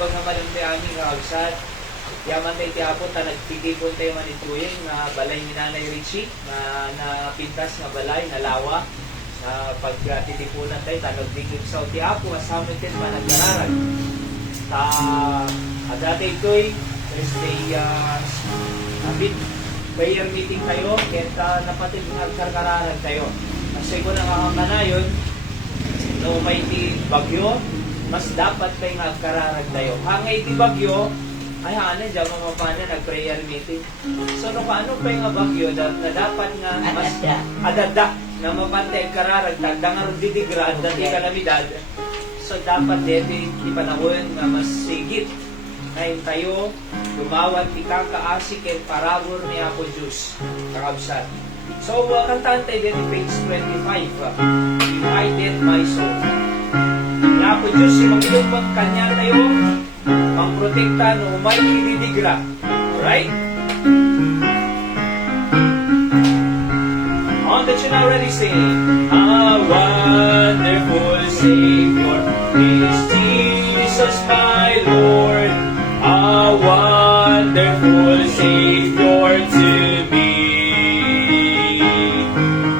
bang malam tayo aming kausat. Yaman tayo tiapon, nagtigipon tayo manituyeng na balay ni Nanay Richie, na napintas na balay, na lawa. Na pagtitipunan tayo, nagdigip sa tiapo, asamin tayo managararan. Dati ito'y Thursday, prayer meeting tayo, kaya napatid nagkarkararan tayo. Kasi kung nakakakanayon, no may ti bagyo, mas dapat tayo nagkararag tayo. Hangay ti bagyo, ay dyan mamapana nag-prayer meeting. So no paano pa yung bagyo na dapat nga mas adada na mapantay kararag, tagda nga rin didigrad, dati kalamidad. So dapat dito di panahon nga mas sigit ngayon tayo, lumawat ikakaasik and parabor ni Apo Diyos, kakabsat. So, kantaan tayo din page 25, United My Soul. Ni Apo Diyos, mag-ilumot kanya tayo, pang-protekta no may ididigra. Alright? On that you now already sing, a wonderful Savior is Jesus my Lord. A wonderful Savior to me.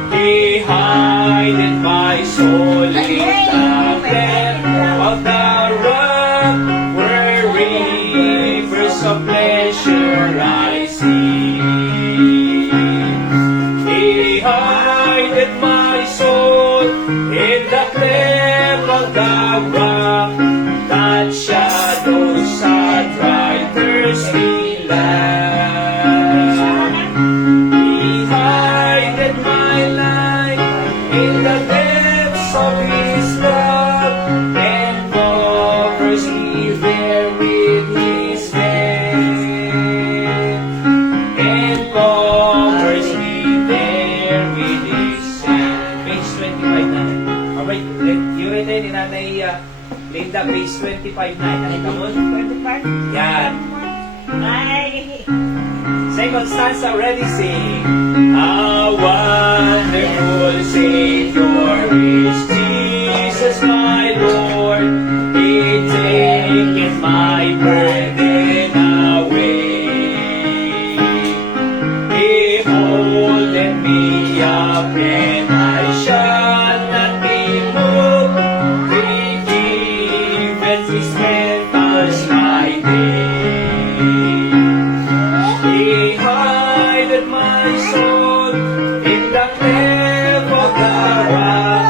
He hideth my soul in the cleft of the rock, where rivers of pleasure I see. He hideth my soul in the cleft of the rock, that shadows thirsty land. He hideth my life in the depths of His love, and covers me there with His hand, and covers me there with His hand. Page 25 na. Alright, you read ni Nanay Linda, page 25 na. Nakita mo? 25? Yan. Ay! Second stanza, ready, sing. A wonderful Savior is Jesus my Lord. He taketh my burden away. He holdeth me up and I shall not be moved. He giveth His strength as my day. He hideth my soul in the cleft of the rock,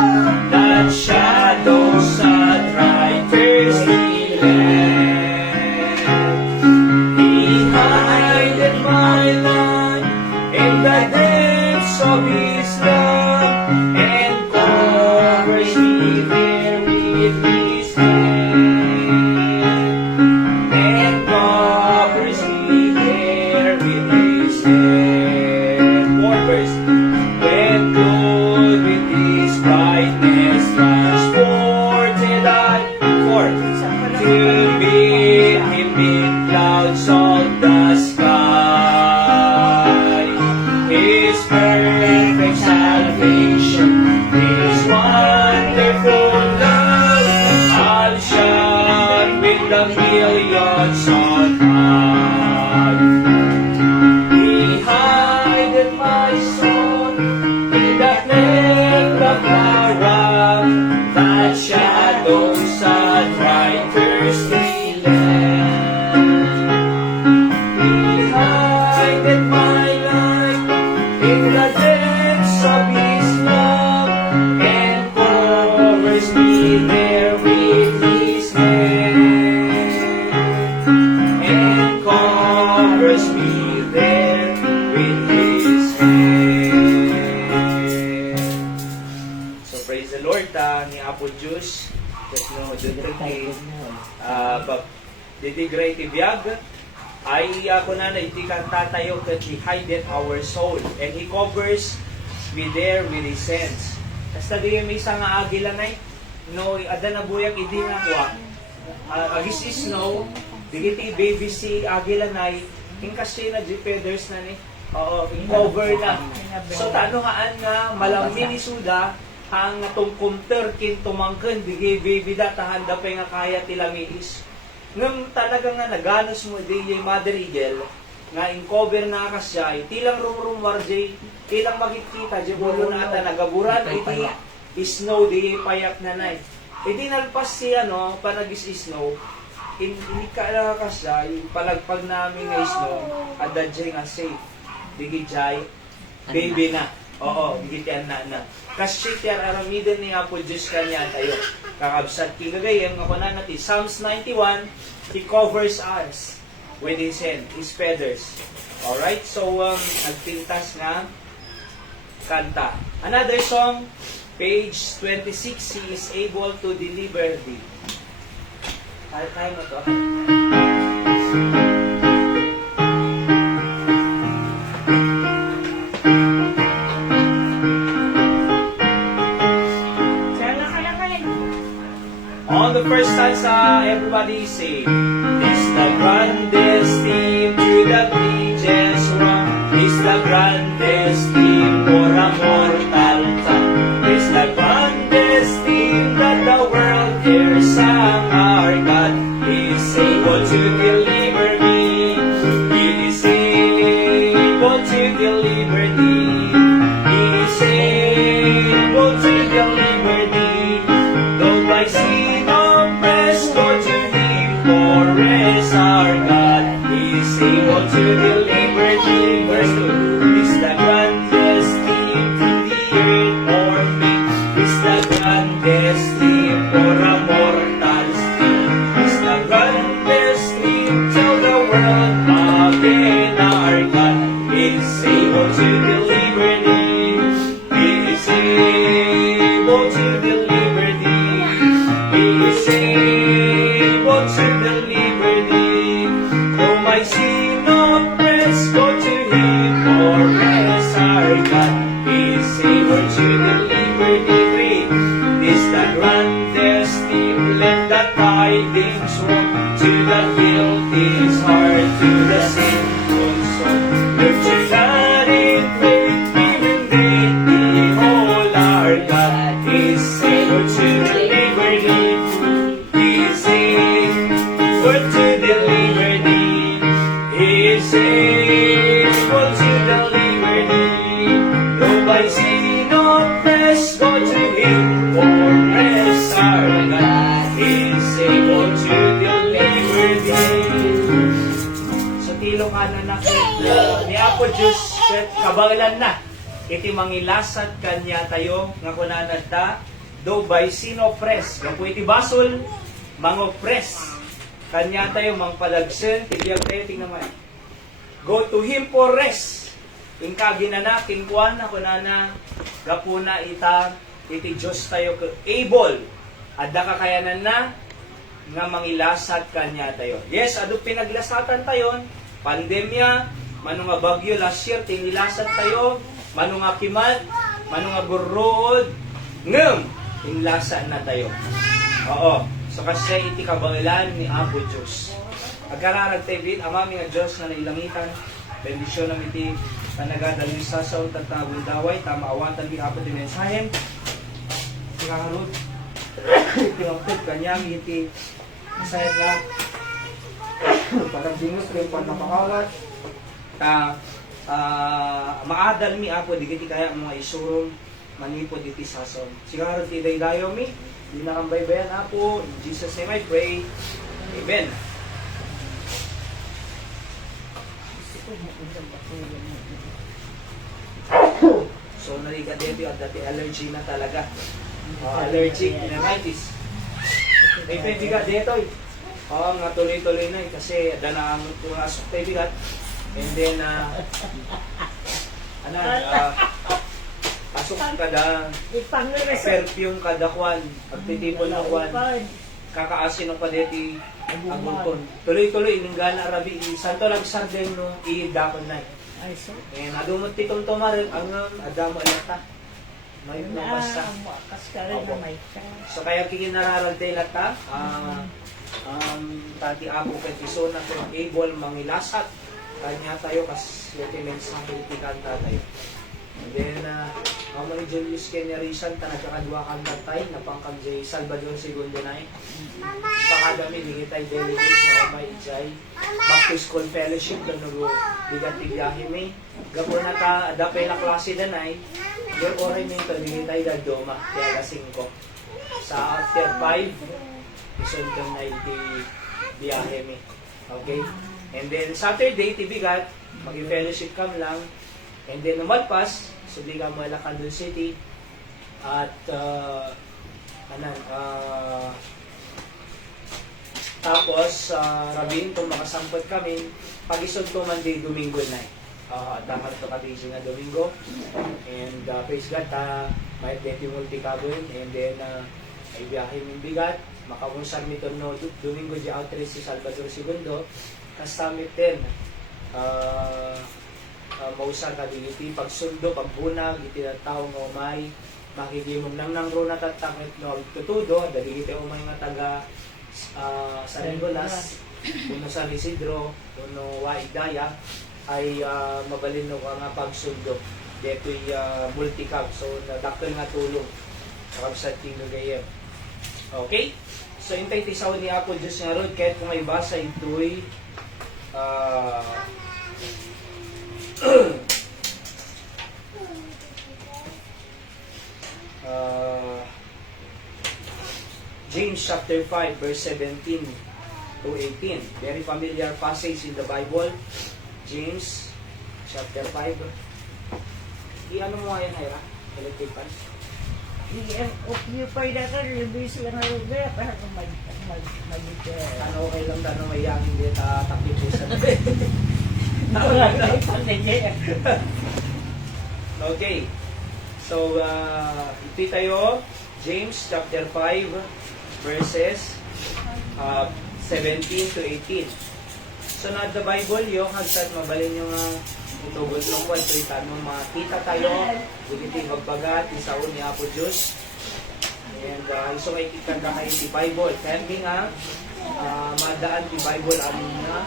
that shadows a dry, thirsty land. He hideth my life in the depths of His love, and covers me there with His hand, and covers me there with His hand. One verse. When clothed with His brightness, transported I forth to meet Him in clouds of the sky. His perfect salvation, His wonderful love, I'll shine with the millions on high. He hideth my soul in the cleft of the rock, that shadows a dry, thirsty land. He hideth my life in the depths of His love, and covers me there with His hand, and covers me there with His hand. So praise the Lord, ni Apo Diyos, just no, diti great ibiyag, ay ako na iti tatayo kat He hideth our soul, and He covers me there with His hands. Basta di may isang agila na no, ada na buyak idi nga kwa. Agis is no, digiti baby si agila na kasi na di feathers na ni. Oo, cover na. So tano nga malamni ni Suda, ang tungkumter kin tumangken, digi baby da, tahanda pa nga kaya tilamiis. Ngam talaga nga naganos mo di yung Mother Eagle, nga in cover na ka siya, tilang rum warjay, tilang magkikita, di bulo na ata nagaburan, iti snow di payak na nay. Iti nalpas siya, no, pa nag-snow, hindi ka na ka siya, palagpag namin nga snow, adadjay nga safe. Digijay, baby na. Oo, digitian na. Kasi tiyar aramidin ni Apo Diyos kanya tayo. Kakabsat kigagayem, nga na natin. Psalms 91, He covers us with His hand, His feathers. Alright, so nagpintas nga kanta. Another song, page 26, He is able to deliver thee. Kaya mo to. On the first stanza, everybody say, Is the grandest theme to the ages one, is the grandest theme for a mortal tongue, is the grandest theme that the world ever sang. Our God is able to deliver me, He is able to deliver thee, He is able to deliver thee, though by sea our God is able to deliver thee. Verse 2. Is the grandest theme to the earth for me. Is the grandest theme for a mortal stream. Is the grandest theme till the world again. Our God is able to deliver thee. He is able to deliver thee. He is able to deliver thee. My sin oppressed, go to Him, for rest our God is able to deliver thee. This the grandest theme, let the tidings walk to the guilty's heart, to the sinful soul. Look to God in faith, even great, behold our God is able to deliver thee. He is able to deliver thee. He is able to deliver thee. Though by sin oppressed, go to Him, for rest our God is able to deliver thee. Sa tilong ananakit ni Apo Diyos, kabagalan na, iti mangilasat kanya tayo, nga kunanad ta, though by sin oppressed, nga po iti basol, mangoppress, kanya tayo mangpalagsen, tibiyag tayo, tingnan mo. Go to Him for rest. Inka ginana, kingkuan ako na gapuna ita, iti Diyos tayo able. Adda kakayanan na, nga mangilasat kanya tayo. Yes, adu pinaglasatan tayo, pandemya, manunga bagyo last year, tinilasat tayo, manunga kimat, manunga gurrood, ngem, inlasan na tayo. Oo. So kasi iti kabailan ni Apo Diyos. Agkararag tayo din, amami nga Diyos na nailangitan, bendisyon ng iti panagadal ni sasaw tatagong daway, tamaawatan ni Apo di mensahen. Sikakarod, iti mapit kanyang iti masayat nga, parang dingus rin pa napakawat, maadal mi Apo, di kiti kaya mga isurong manipod iti sasaw. Sikakarod ti daydayo mi, di nakambaybayan Apo, in Jesus' name I pray, Amen. So, narigadebyo at dati allergy na talaga. Allergic, pneumonitis. May bigat dito eh. Oo, nga tuloy-tuloy na eh. Kasi danaamot ko nga asok tayo bigat. And then, asok kada perfume kada kwan. Pagtitipon na kwan. Kakaasin ng padeti ang bungkon. Tuloy-tuloy, inunggana arabi. Santo lang sarden no, iidakon na eh. And adumot titong tumarin, ang adamo alata. May nabasa. So kaya kikinararalday lata, tati Apo kay Tiso na kung able mangilasat, kanya tayo kas yati mensahe itikan tayo. And then, Amo ni Julius Generation ta nagkakadwa kang tatay na pangkag J. Salvador II na pakadami digitay delegates na may ijay back to school fellowship na nuro digati biyahe may gapo na ka dapay na klase na nay der oray may to digitay da doma kaya 5 sa after 5 isunod na iti biyahe may okay and then Saturday tibigat mag-fellowship kam lang and then umalpas so di ka mo Ilocos City at tapos rabin kung makasampot kami pag-isod ko Monday Domingo na dapat to kabisi na Domingo and praise God may deti multi kabin and then ay biyahe ng bigat makapunsan nito no Domingo di outreach si Salvador II kasamit din mausa ka digiti pagsundo pagbunag iti tawo mo may makikimong nang ro natatakit no tutudo dali iti umay nga taga San Nicolas kuno San Isidro kuno Waigdaya ay mabalin no nga pagsundo detoy multicab so nadakkel nga tulong sa Tino Gayem okay so intay ti saw ni Apo Diyos nga rod kahit kung may basa ito'y James chapter 5 verse 17 to 18 very familiar passage in the Bible James chapter 5 i-ano mo nga yan Hira? Kalitipan Occupy na ka, release lang ang lugar para kung ano okay lang tanong may yang hindi takipusan okay so iti tayo James chapter 5 verses 17 to 18 so na the Bible yung hagsat mabalin yung itugod ng kwan tanong makita tayo digiti magbagat isaon ni Apo Diyos and iso ay kitanda kayo di Bible kaya nga madaan di Bible amin na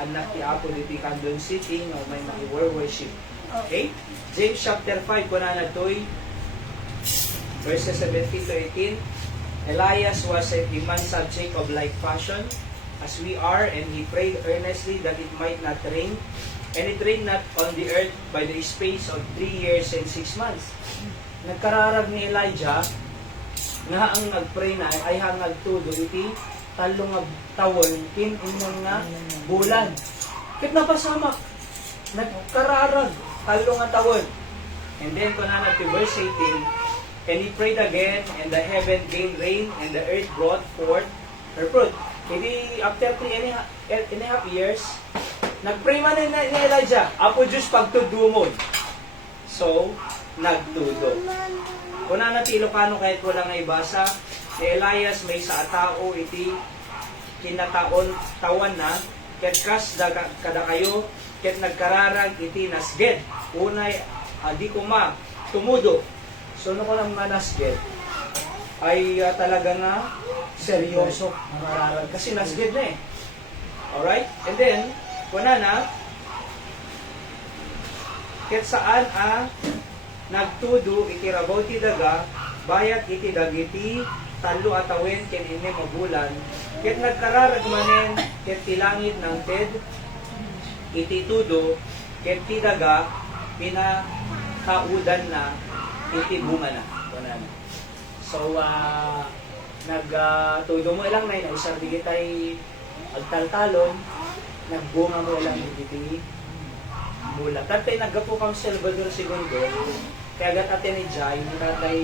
anak ni Apo di Candon City no may mga worship okay James chapter 5 kuna na toy verses 17 to 18 Elias was a man subject of like passion as we are and he prayed earnestly that it might not rain and it rained not on the earth by the space of 3 years and 6 months nagkararag ni Elijah nga ang nagpray na ay hangag tudo iti talong tawon kin inyong nga bulan kit napasamak nagkararag talong tawon and then kunana to verse 18 and he prayed again and the heaven gave rain and the earth brought forth her fruit hindi after 3.5 years nagpray man ni Elijah Apo Diyos pagtudumon so nagtudo kunana ti Ilocano kahit wala nga ibasa ni Elias may sa tao iti kinataon tawan na ket kas kada kayo ket nagkararag iti nasged unay di kuma tumudo so no ko lang nasged ay talaga nga seryoso nangararag kasi nasged na alright and then kunana ket saan nagtudo iti rabaw ti daga bayat iti dagiti talo atawen ken ini mabulan ket nagkararag manen ket ti langit ng ted iti tudo ket ti daga pinakaudan na iti bunga na kunana so nagtudo mo ilang nay na isang digitay agtaltalon nagbunga mo ilang iti mula. Tatay naggapo kang Salvador II, kaya agat ate ni Jai, tatay,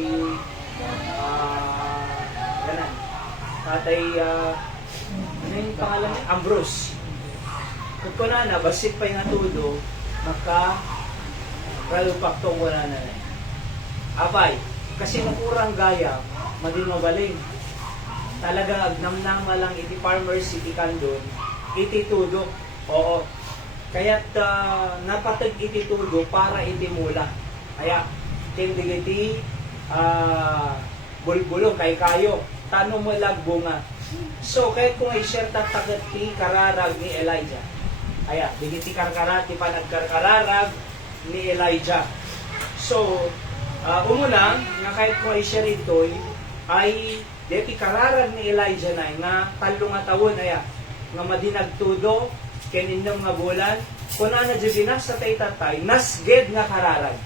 ganan, tatay, ano yung pangalan niya? Ambrose. Kung ko na basit pa yung atudo, ralupaktong wala na. Abay, kasi nakurang gaya, madin magaling. Talagang agnamnama lang iti Farmer City Candon, iti tudo. Oo. Kaya't napatag iti tudo para iti mula. Kaya, tindig iti bulbulong kay kayo. Tanong mo lang bunga. So, kahit kung i-share tatagat ti kararag ni Elijah. Kaya, digiti karkarati pa nagkarkararag ni Elijah. So, Umuna, nga kahit ko ay siya rito, ay deti kararag ni Elijah na nga talo nga tawon aya nga madinagtudo kaninom nga bulan kuna na jud sa tay tatay nasged nga kararag.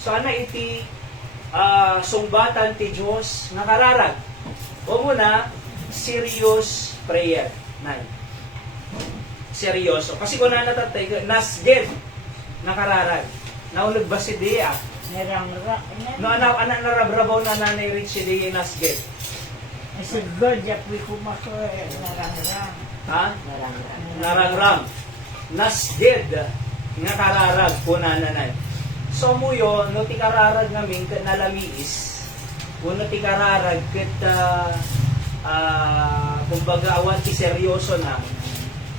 So ana iti sungbatan ti Dios nga kararag. Umuna, serious prayer. Nay. Seryoso. Kasi kung natatay, nasged nga kararag. Naulog ba si Dia? Narang-rak. No, anak narabrabaw na nanay rin si Dia nasged. I said, God, yapoy kumako, narang-rak. Ha? Narangram. Nasged nga kararag po nanay. So muyo, no ti kararag namin kat nalamiis. Uno ti kararag kat kumbaga awan ti seryoso na.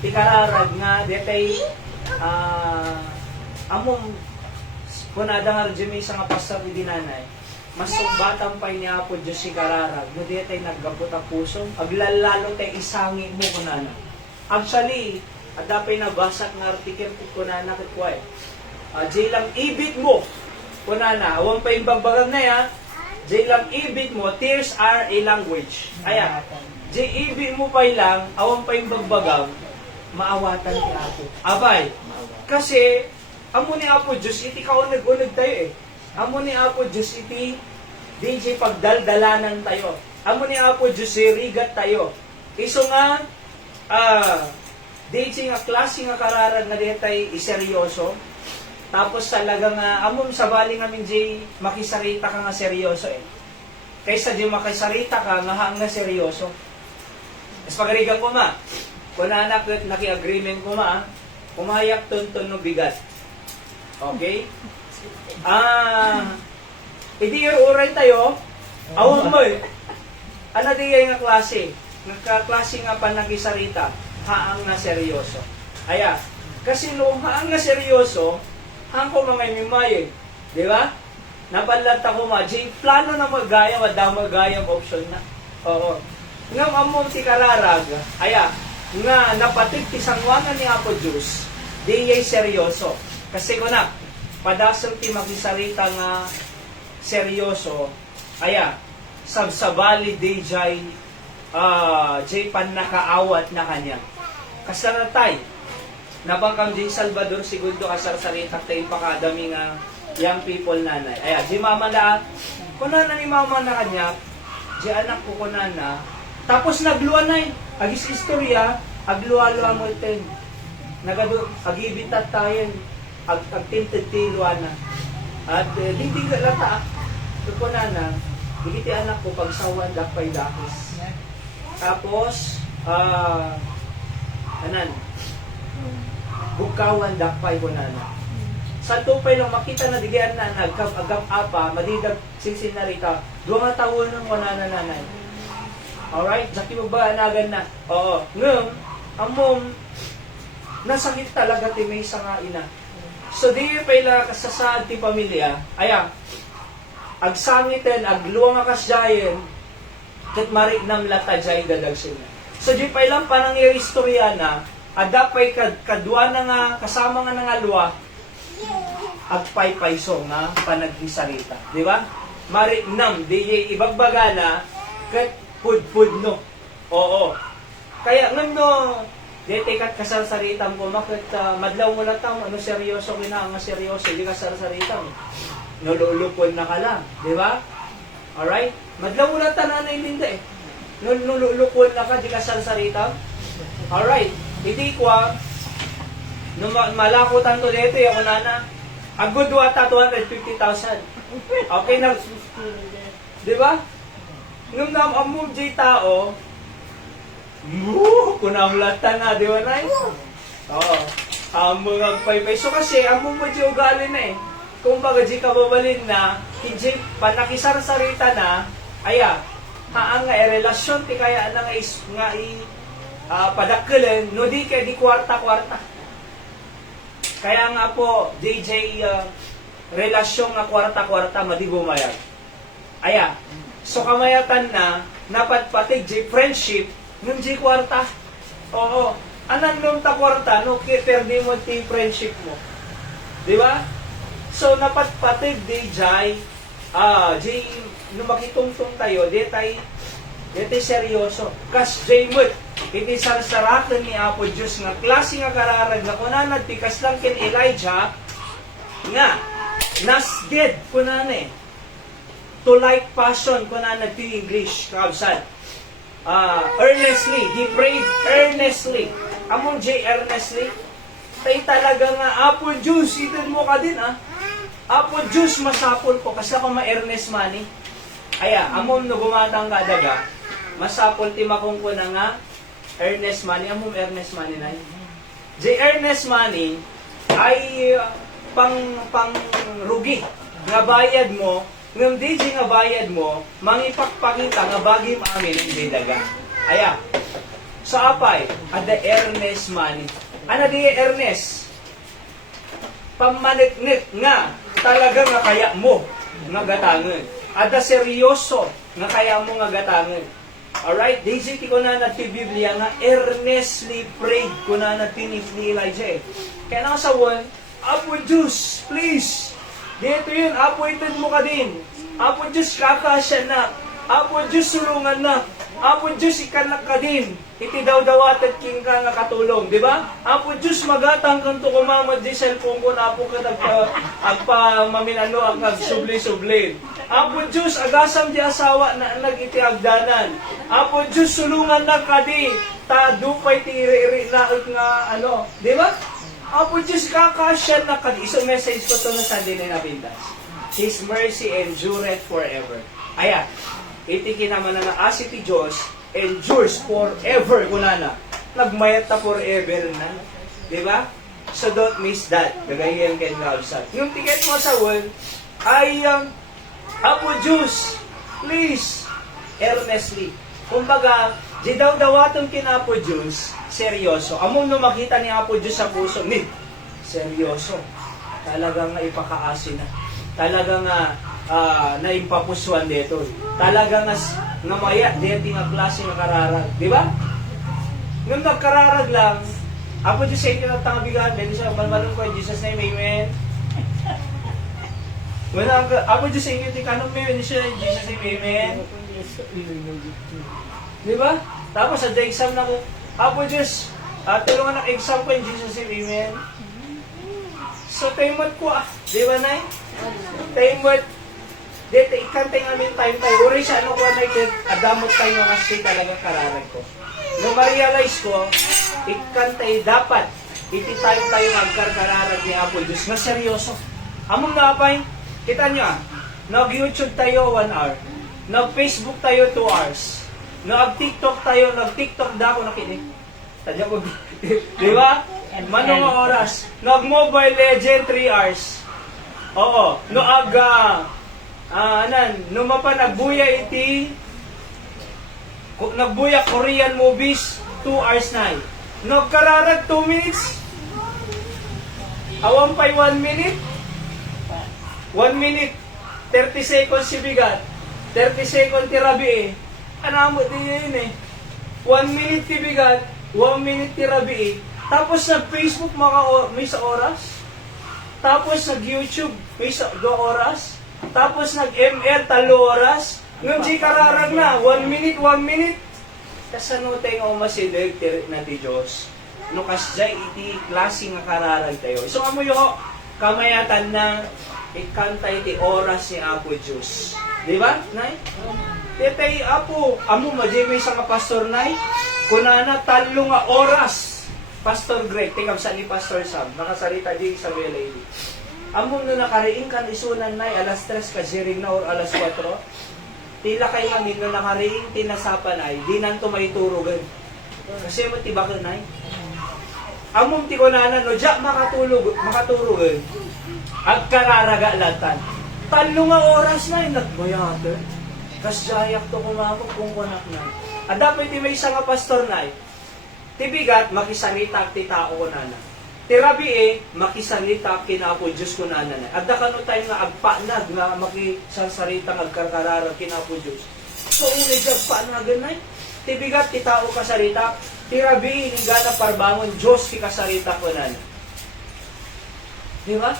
Ti kararag nga detay among kunada nga rejimi sa nga pastor ni dinanay. Mas batang pa niya po Diyos si kararag. No detay naggabot ang puso. Aglalalo tay isangi mo kunana. Actually, at dapay nabasak nga artikel ko kunana kat kway. Jay lang ibig mo. Kunana, awang pa yung bagbagang na ya. Jay lang ibig mo, tears are a language. Aya, jay ibig mo pa lang, awang pa yung bagbagang, maawatan ka ako. Abay, kasi, amo ni Apo Diyos, iti kaunag-unag tayo eh. Amo ni Apo Diyos, iti, DJ pagdaldalanan tayo. Amo ni Apo Diyos, rigat tayo. Iso nga, DJ nga klase nga kararag nga detay iseryoso. Tapos talaga nga, amom sa bali nga min jay makisarita ka nga seryoso eh. Kaysa jay makisarita ka nga hang nga seryoso. Mas pagarigan ko ma, kung anak naki-agreement ko ma, pumayak tuntun no bigat. Okay? Hindi uray tayo, awang mo eh. Ano di nga klase? Nagka-klase nga pa nakisarita, haang nga seryoso. Aya, kasi noong haang nga seryoso, hang ko mga mimaye, di ba? Nabalata ko ma, jay plano na magaya, wada magayang option na. Oo. Ngam among ti kararag, aya, nga napatig ti sangwangan ni Apo Diyos, di yay seryoso. Kasi ko na, padasal ti makisarita nga seryoso, aya, sabsabali di jay, jay pan nakaawat na kanya. Kasaratay, nabangkam din Salvador segundo kasarsarita tayo pakadami nga young people nanay. Aya, di mama na, kunana ni mama na kanya, di anak ko kunana, tapos nagluwa na agis istorya, agluwa-luwa mo iten. Agibitat tayo, agtinted tiluwa na. At hindi ka lata, kunana, digiti anak ko pagsawan dakpay dakis. Tapos, bukawan dakpay ko nana. Sa tupay lang makita na digyan na nagkagam apa, madidag sinsin na rika. 2 taon ng kunana nanay. Alright? Jaki mo ba anagan na? Oo. Ngum, amom, nasakit talaga ti may nga ina. So di pala kasasaad ti pamilya, aya, agsangitin, agluwang akasyayin, kat marinam lata jay dadag sila. So di pala parang i-istorya na, adapay kadwa na nga, kasama nga nga luwa, agpaypayso nga panaghisarita. Di ba? Marinam, di ibagbaga na, kat pud no. Oo. Kaya nga no, di kat kasarsaritam ko, makit madlaw mo na tao, ano seryoso kina, nga seryoso, di kasarsaritam. Nululupon na ka lang. Di ba? Alright? Madlaw mo na tananay linda eh. Nululupon na ka, di kasarsaritam. Alright. Hindi ko nung malakutan to dito, ako nana, agod wata 250,000. Okay na, di ba? Nung namamove jay tao, kunamlatan na, di ba na? Oo. Mga paypay. So kasi, among mo jay ugali na eh. Kung baga jay kababalin na, hindi panakisarsarita na, aya, haang nga relasyon, ti kaya na nga padakkelan, no di kaya di kwarta-kwarta. Kaya nga po, DJ, relasyon nga kwarta-kwarta, madi bumayag. Aya, so kamayatan na, napatpatig, J friendship, nung J kwarta. Oo, anang nung ta kwarta, no, perdi mo ti friendship mo. Di ba? So, napatpatig, DJ, Jay, nung makitungtong tayo, di tayo seryoso. Kas Jay Mut, iti sarsarakan ni Apo Diyos nga klase nga kararag na kunanad tikas lang ken Elijah nga nasged kunana to like passion kunanad ti English kabsat. Earnestly, he prayed earnestly. Among Jay earnestly, tay talaga nga Apo Diyos, itin mo ka din Apo Diyos masapol ko kasi ako ma-earnest money. Aya, among no gumatang kadaga, masapol ti makong ko na nga earnest money. Among earnest money na Jay earnest money ay pang rugi nga bayad mo. Ngam di nga bayad mo, mangipakpakita nga bagi maamin hindi daga. Aya, sa apay, ada earnest money. Ano di earnest? Pamanitnit nga, talaga nga kaya mo nga gatangan. Ada seryoso nga kaya mo nga gatangan. Alright, di ko na ti Biblia nga earnestly prayed ko na ni Elijah. Kaya na sa one, Apo Diyos, please, dito yun, Apo itin mo ka din. Apo Diyos, kakasya na. Apo Diyos, sulungan na. Apo Diyos, ikanak ka din. Iti daw-dawatat king ka nga katulong. Di ba? Apo Diyos, magatang kanto kumamad di cellphone ko na Apo ka agpa-maminano ang subli-subli. Apo Diyos, agasam di asawa na nag-iti agdanan. Apo Diyos, sulungan na ka di. Dupay ti iri na nga ano. Di ba? Apo Diyos, kakasya na ka di. So message ko to na Sunday na napintas. His mercy endureth forever. Ayan. Iti naman na asi ti Diyos endures forever kunana. Nagmayat ta forever na. Di ba? So don't miss that. Gagayan kay Rabsat. Yung ticket mo sa world ay Apo Diyos, please, earnestly. Kumbaga, di daw dawaton kina Apo Diyos, seryoso. Among no makita ni Apo Diyos sa puso, seryoso. Talagang ipakaasin na. Talagang naimpapuswan dito. Talagang namaya dito nga klase nga kararag. Di ba? Nung nagkararag lang, Apo Diyos sa inyo ng tangabigan, dito sa balbalong ko, in Jesus' name, amen. Apo Diyos sa inyo, di kanong may, in Jesus' name, amen. Di ba? Tapos sa exam na ko, Apo Diyos, tulungan ng exam ko, in Jesus' name, amen. So, taimot ko, di ba na taimot, dito, ikantay namin time tayo. Uri siya, ano ko na adamot tayo kasi talaga kararag ko. Nung ma-realize ko, ikantay dapat, iti tayo magkarkararag ni Apo Diyos na seryoso. Among napay, kita nyo nag-YouTube tayo 1 hour, nag-Facebook tayo 2 hours, nag-TikTok tayo, nag-TikTok da ako nakinig. Tadya ko, di ba? Manong oras, nag-Mobile Legend 3 hours. Oo, nagbuya nagbuya Korean movies 2 hours na. Nagkararag 2 minutes. Awan pa'y 1 minute. 1 minute 30 seconds si bigat. 30 seconds ti rabi Ano mo di yun 1 minute ti bigat, 1 minute ti rabi Tapos nag Facebook may sa oras. Tapos nag YouTube may sa 2 oras. Tapos nag-ML 3 oras. Ngam di kararag na 1 minute, 1 minute. Kasano tayo masidag tirik na ti Diyos. No kasjay iti klase nga kararag tayo. So amo yo kamayatan na ikantay ti oras ni Apo Diyos. Di ba? Nay? Tetay Apo, amo may sa nga pastor nay. Kunana 3 nga oras. Pastor Greg, tingam sa ni Pastor Sam, nakasalita di sa Lady. Among no nakariing kan isunan nay alas 3 ka siring na or alas 4. Tila kay ngamin no nakariing tinasapan ay di nanto may turugan. Kasi mo tibakan nay. Among ti kunana no ja makaturugan. Agkararaga latan. 3 nga oras na nagbayatan. Kas jayak to kumako kung kunak na. Dapat ti may isa nga pastor nay. Tibigat makisanita ti tao kunana. Tirabi makisalita kina Apo Diyos kunana na. Adda kano tayo nga agpanag nga makisasarita agkarkarara kina Apo Diyos. So uli agpanag ganay. Tibigat ti tao kasarita, tirabi hinggana parbangon Diyos ti kasarita kunana. Di ba?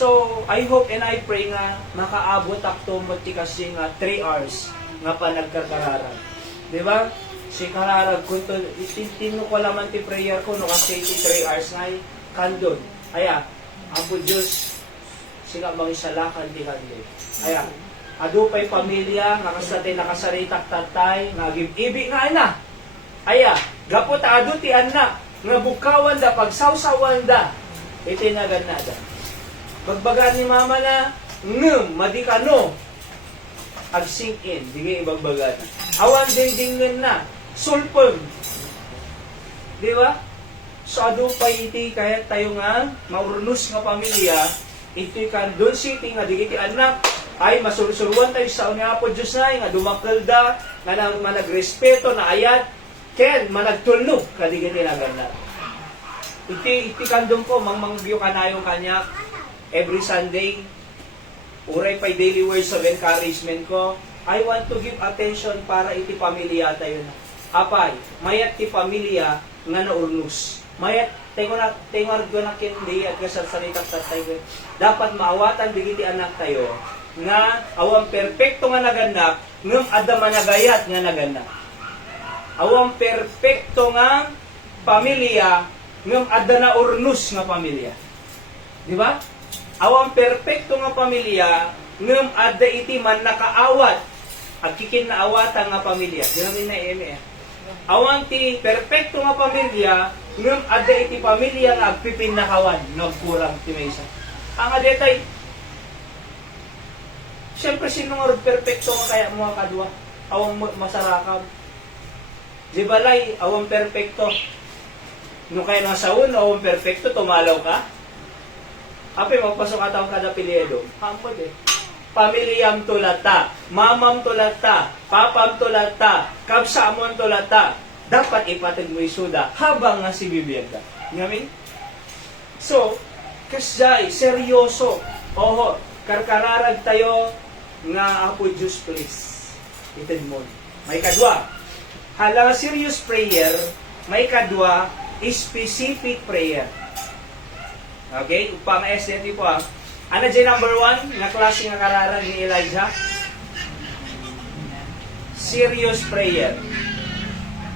So, I hope and I pray nga makaabot akto mo ti kasi nga 3 hours nga pa nagkakararag. Di ba? Si kararag ko to, itintino ko laman ti prayer ko no kasi ti 3 hours nga kandon. Aya, Apo Diyos, sila mangisalakan ti kandon. Aya, adu pa'y pamilya, nga kasatay nakasaritak tatay, nga gib-ibig nga na. Aya, gapot adu ti anak, nga bukawan da, pagsawsawan da, itinagan na da. Bagbagan ni mama na, madikano, ag sink in, di ibagbagan na. Awan ding na, sulpon. Di ba? So, adu pa iti, kaya tayo nga, maurnus nga pamilya, iti kan, doon siti nga, di iti anak, ay masursuruan tayo sa unya po Diyos na, nga dumakalda, nga managrespeto, na ayat, ken, managtulnog, kadigiti na ganda. Iti kandong ko, mangmangbiyo ka na yung kanya, every Sunday, uray pa'y daily words of encouragement ko, I want to give attention para iti pamilya tayo na. Apay, mayat ti pamilya nga naurnus. Mayat, tengor ko na kindi at kasasalitak tatay ko. Dapat maawatan digiti anak tayo nga awang perpekto nga naganap ngam adda managayat nga naganap. Awang perpekto nga pamilya ngam adda na urnus nga pamilya. Di ba? Awang perpekto nga pamilya ngam adda iti man nakaawat at kikinaawatan nga pamilya. Di namin na eme. Awang ti perpekto nga pamilya ngam adda iti pamilya nga agpipinakawan nagkurang ti maysa. Ang adetay siyempre sino nga perpekto nga kaya mga kadwa? Awang masarakam. Di balay, awang perpekto. Nung kaya nga saun, awang perpekto, tumalaw ka. Ape, magpasok ataw kada piliedo. Hampod eh. Pamilyam tulata, mamam tulata, papam tulata, kabsamon tulata. Dapat ipatid mo isuda habang nga si bibiyenda. Ngamin? So, kasjay, seryoso. Oho, karkararag tayo nga Apo Diyos please. Itid mo. May kadwa. Hala serious prayer, may kadwa, specific prayer. Okay? Upang SNT po ah. Ano dyan number 1 na klase nga kararag ni Elijah? Serious prayer.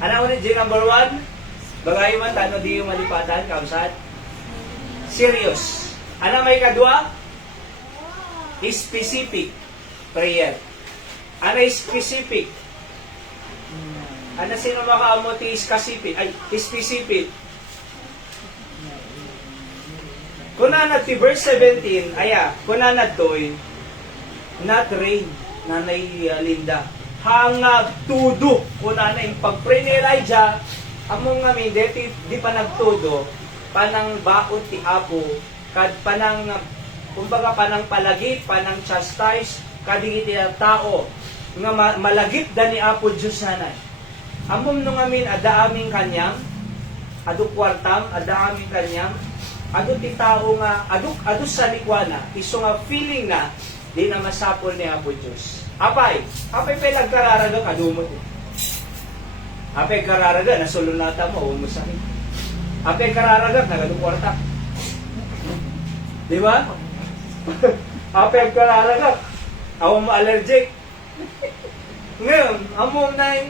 Ano ulit dyan number 1? Bagay man, tano di yung malipatan, kausad? Serious. Ano may kadwa? Specific prayer. Ano specific? Ano sino makaamoti specific? Ay, specific. Kunanad ti verse 17, aya, kunanad to'y, not rain, nanay Linda. Hangag tudo, kunanay, pag-pray ni Elijah, among ngamin, di pa nagtudo, panang baot ti Apo, kad panang, kumbaga panang palagip, panang chastise, kadigiti ang tao, nga malagip da ni Apo Diyos nanay. Amom nung amin, ada aming kanyang, adu kwartam, ada aming kanyang, adu ti tao nga, adu sa likwana, iso nga feeling na, di na masapol ni Apo Diyos. Apay nagkararaga, kadumot eh. Apay kararaga, nasulunata mo, umusahin. Apay kararaga, nagadu kwarta. Di ba? Apay kararaga, awang ma-allergic. Ngayon, among na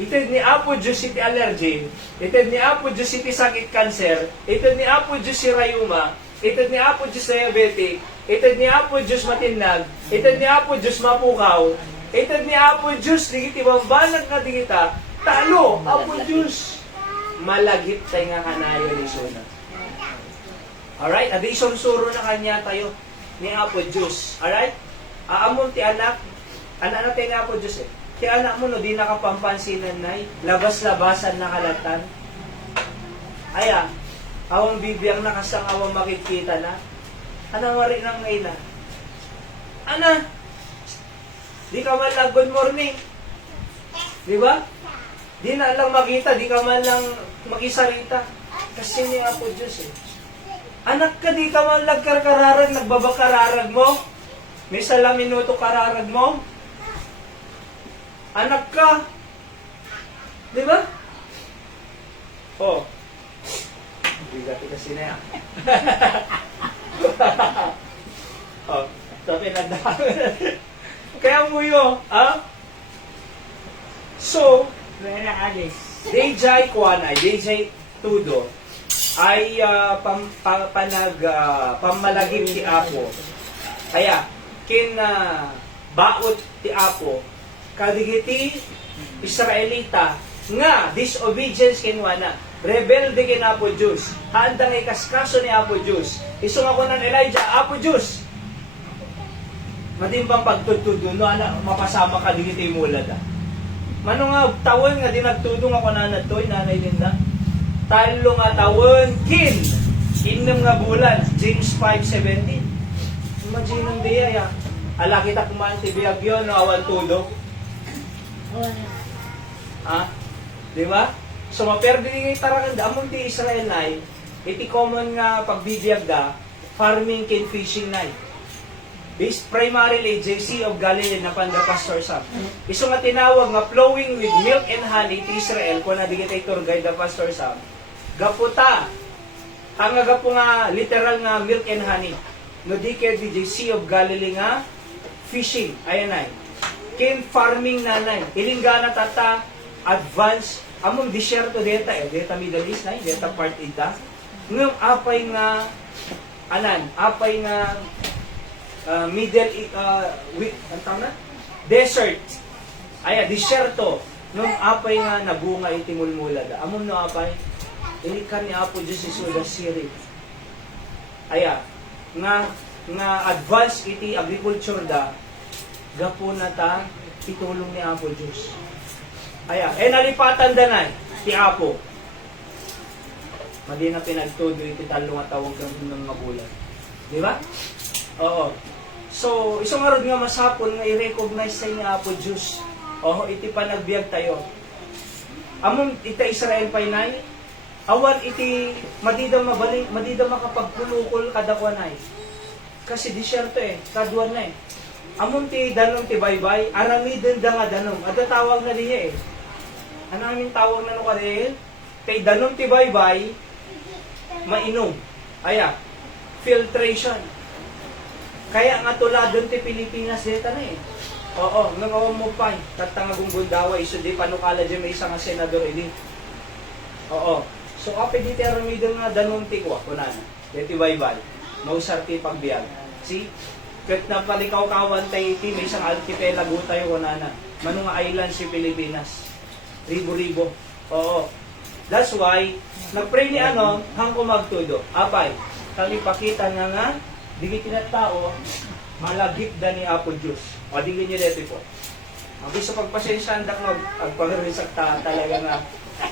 itid ni Apo Diyos iti allergy, itid ni Apo Diyos iti sakit cancer, itid ni Apo Diyos si rayuma, itid ni Apo Diyos diabetic, itid ni Apo Diyos matinag, itid ni Apo Diyos mapukaw, itid ni Apo Diyos digiti bambanag na digita, talo, Apo Diyos, malagip tayo nga kanayo ni Suna. Alright? Adi sursuro na kanya tayo ni Apo Diyos. Alright? Aamon ti anak natin ni Apo Diyos eh. Kaya anak mo, no, di nakapampansinan na labas-labasan na kalatan. Aya, awang bibiyang nakasang awang makikita na. Ano nga rin ang ngayon na? Ana, di ka man lang good morning. Di ba? Di na lang makita, di ka man lang makisarita. Kasi ni Apo Diyos eh. Anak ka, di ka man lang kararag, nagbabakararag mo. May salang minuto kararag mo. Anak ka. Di ba? Oh. Bigat kasi na yan. Sabi na kaya mo yun, ha? So, Pera alis. DJ Kwanay, DJ Tudo, ay pamalagim ti Apo. Kaya, baot ti Apo, kadigiti Israelita, nga, disobedience kinwana, rebelde kin Apo Diyos, handang ikaskaso ni Apo Diyos, isong ako ng Elijah, Apo Diyos, madimbang pagtutudun, no, mapasama ka digiti mula da. Mano nga tawon nga dinagtudong ako na natoy, nanay Linda. Talo nga tawon, inom nga bulan, James 5:17. Imagine ang diya ya. Ala kita kumaan ti biyag yun, no, awan tudo. Ha? Di ba? So maperde nga tarangan da, among ti Israel na iti common nga pagbibiyag da, farming kin fishing na based primarily JC of Galilee na panda Pastor Sam. Iso nga tinawag nga flowing with milk and honey ti Israel kung nadigit tour guide da Pastor Sam. Gaputa. Ang gapo nga literal nga milk and honey. No di kay JC of Galilee nga fishing. Ayan ay. Kin farming nanay. Ilinggana tata advance among disyerto deta deta Middle East na deta part ita. Ngem apay nga apay nga ang tawag na? Desert. Aya, disyerto. Nung apay nga nabunga iti mulmula da. Amon no apay, ilikan ni Apo Diyos iso da siri. Aya, nga advance iti agriculture da, gapo na ta, itulong ni Apo Diyos. Aya, nalipatan da na, ti Apo. Madi na pinagtudo iti talong at tawag ng mga bulan. Di ba? Oo. So, isang arod nga masapon nga i-recognize sa ni Apo Diyos. Oo, iti panagbiag tayo. Among ita Israel painay, awan iti madida makapagpulukol kadakwanay. Kasi disyerto kaduan na Among ti danom ti baybay, aramiden da nga danom. Ada tawag na diya Anaming tawag na no kadil, kay danom ti baybay, mainom. Aya, filtration. Kaya nga tuladon ti Pilipinas dito na Oo, nang awang mo pa tatangagong bundawa, iso di panukala dyan may isang senador edi. Oo. So, kapag di teramidon nga danon ti kwa, kunana. Deti baybay. Mausar ti pagbiag. See? Kahit na palikaw-kawan tayo iti, may isang archipelago tayo, kunana. Manong island si Pilipinas. Ribo-ribo. Oo. That's why, nagpray ni hangko magtudo. Apay, kami pakita nga digit na tao, malagip da ni Apo Diyos. O, digin nyo dito po. Ang gusto pagpasensya, andak magpagarisak talaga nga.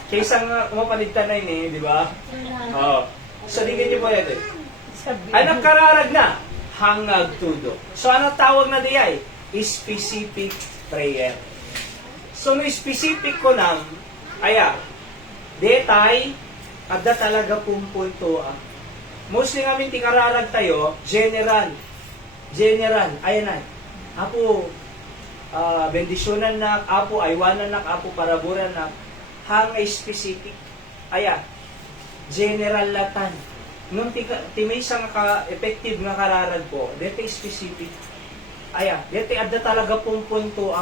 Kaysa nga kumapaligtan na yun di ba? Oo. So, digin nyo po dito. Anak kararag na, hangag tudo. So, ano tawag na diay? Specific prayer. So, no specific ko nang, detay, ada talaga pumpunto mostly namin tikararag tayo, general. Ayan na. Apo, bendisyonan na, apo, aywanan na, apo, paraburan na, hangay specific. General latan. Nung may isang effective nga kararag po, dito specific. Dito ada talaga pumpunto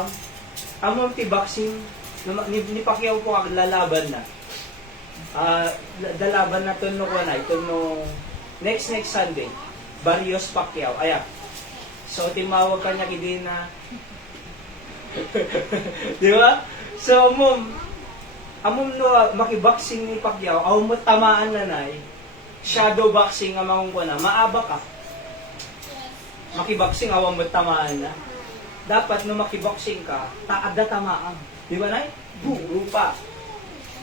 among ti-boxing, ni Pacquiao po ang lalaban na. Dalaban na ito no next Sunday, Barrios Pacquiao. So, timawag ka niya kidi na. Di ba? So, amom no, makiboxing ni Pacquiao, mo tamaan na shadow boxing amang ko na, maaba ka. Makiboxing, mo tamaan na. Dapat no makiboxing ka, taada tamaan. Di ba nay? Rupa.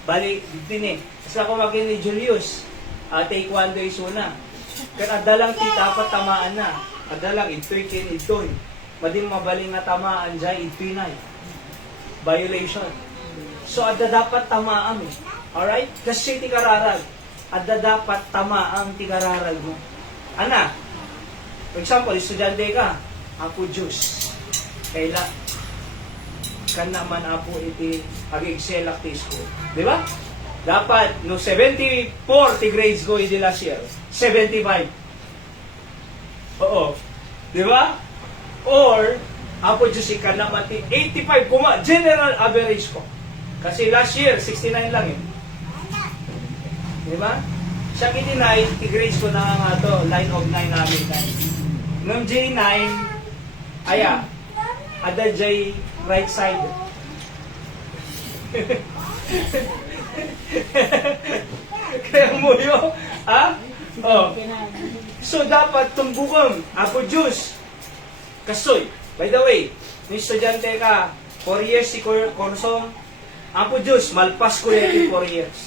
Bali, din Kasi ako maging ni Julius, taekwondo is una. Kaya adalang tita pa tamaan na. Adalang ito'y ito'y. Mading mabaling na tamaan dyan, ito'y na. Violation. So, ada dapat tamaan Alright? Kasi ti kararag. Ada dapat tamaan ti kararag mo. Ana, for example, estudyante ka, Apo Diyos. Kaila, kan naman Apo iti ag-excel ti school. Di ba? Dapat, no 74 ti grades ko iti last year. 75. Oo. Di ba? Or, Apo Diyos ika na mati 85 kuma, general average ko. Kasi last year, 69 lang eh. Di ba? Siya kininay, i-grades ko na nga to, line of 9 namin tayo. Nung J9, aya, ada J right side. Kaya mo yun, ha? Oh. So, dapat tumbukan, Apo Diyos. Kasoy, by the way, ni estudyante ka, 4 years si Korsong, Apo Diyos, malpas ko yan 4 years.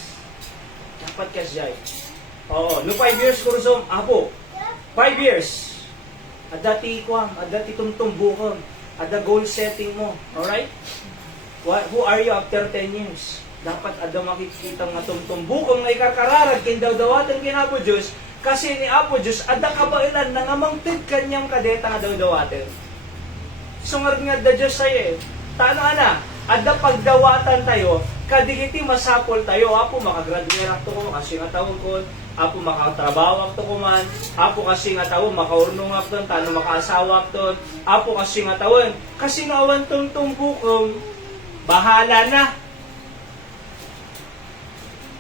Dapat ka siya. Oo, no 5 years Korsong, Apo, 5 years. Adati ko, adati tumtumbukan, ada goal setting mo, alright? Who are you after 10 years? Dapat ada makikita nga tumtumbukong nga ikakararag kindawdawatan kin Apo Diyos kasi ni Apo Diyos ada kabailan na ngamangtid kanyang kadeta nga dawdawaten. Sungad nga da Diyos sa'yo eh. Tano ana, ada pagdawatan tayo, kadigiti masapol tayo, Apo makagraduate to ko kasi nga tawag ko, Apo makatrabaho to ko man, Apo kasi nga tawag makaurnong akton, tano makaasawa akton, Apo kasi nga tawag, kasi nga awan tumtumbukong, bahala na.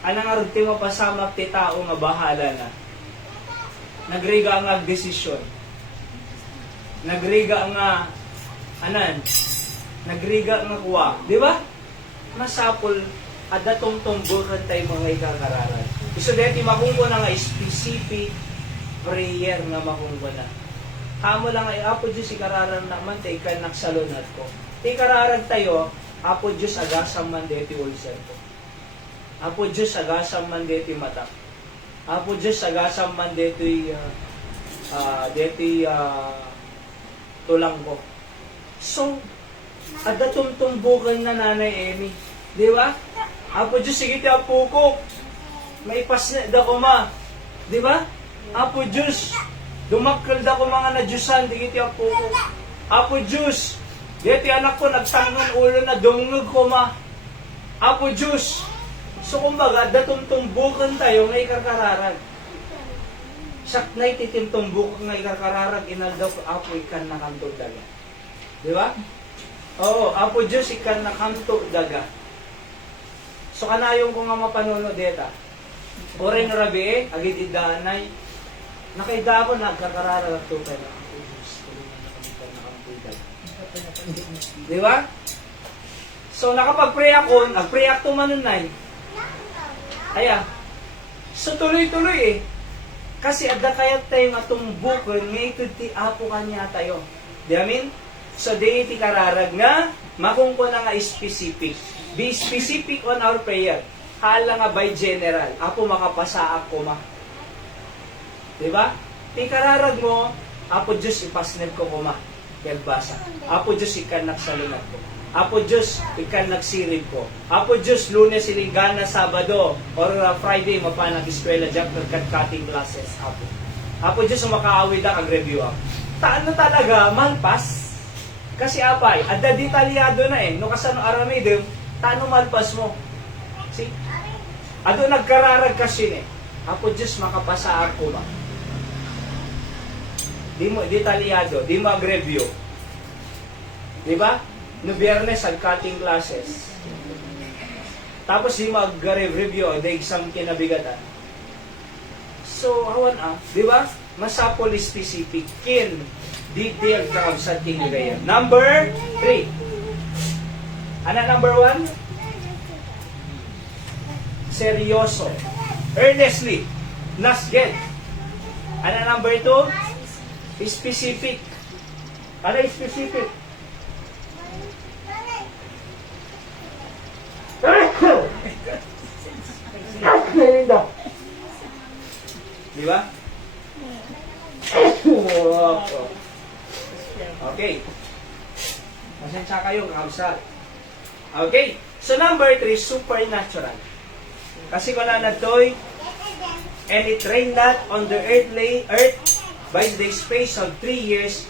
Anang arugti mo pasamak ti tao nga bahala na. Nagriga nga desisyon. Nagriga nga anan. Nagriga nga kuwa, di ba? Masapol ada tungtungguran tayo mga ikakararan. Iso deti makungko na nga specific prayer nga makungko na. Kamo lang ay Apo Diyos ikararan naman tayo ikan naksalunad ko. Ikararan tayo, Apo Diyos agasam man deti ulcer ko. Apo Diyos agasam man deti mata. Apo Diyos agasam man deti tulang ko. So, ada tumtumbukan na Nanay Amy. Di ba? Apo Diyos sige ti Apo ko. May pasna da ko ma. Di ba? Apo Diyos dumakkel da ko mga nadyusan di ti Apo ko. Apo Diyos deti anak ko nagtangon ulo na dungog ko ma. Apo Diyos. So kumbaga, datumtumbukan tayo nga ikakararag. Sak na ititimtumbuk nga ikakararag, inaldaw ko, Apo, ikan na kanto daga. Di ba? Oo, Apo Diyos, ikan na kanto daga. So kanayong ko nga mapanuno deta. Oray nga rabi, agit idaanay. Nakaida ako, nagkakararag ito tayo na Apo Diyos. Ikan na kanto daga. Di ba? So nakapag-pray ako, nag-pray ako manunay. Kaya, so tuloy-tuloy eh. Kasi adda kayat tayo nga tumbukon, nga ito ti Apo kanya tayo. Di amin? So, di iti kararag nga, makungko na nga specific. Be specific on our prayer. Hala nga by general. Apo makapasaak ko ma. Di ba? Ti kararag mo, Apo Diyos ipasneb ko ma. Kelbasa. Apo Diyos ikan naksalunat ko. Apo Diyos, ikan nagsirib ko. Apo Diyos, Lunes, Ilingana, Sabado, or Friday, mapanag-eskwela, dyan, cutting classes. Apo. Apo Diyos, makaawid na, kag-review ako. Taan na talaga, malpas. Kasi apay, adda detalyado na eh. No kasano aramay din, taan malpas mo. See? Ado nagkararag kasi eh. Apo Diyos, makapasa ako ba? Di mo, detalyado, di mo ag-review. Di ba? No Biyernes, cutting classes. Tapos di mag-review, the exam kinabigatan. So, awan di ba? Masapol specific, kin, detailed ka sa king gaya. Number 3. Ano number 1? Seryoso. Earnestly. Nasged. Ano number 2? Specific. Ano specific? Di ba? Okay. Pasensya kayo, kausap. Okay. So number 3, supernatural. Kasi kung na to'y, and it rained not on the earth by the space of 3 years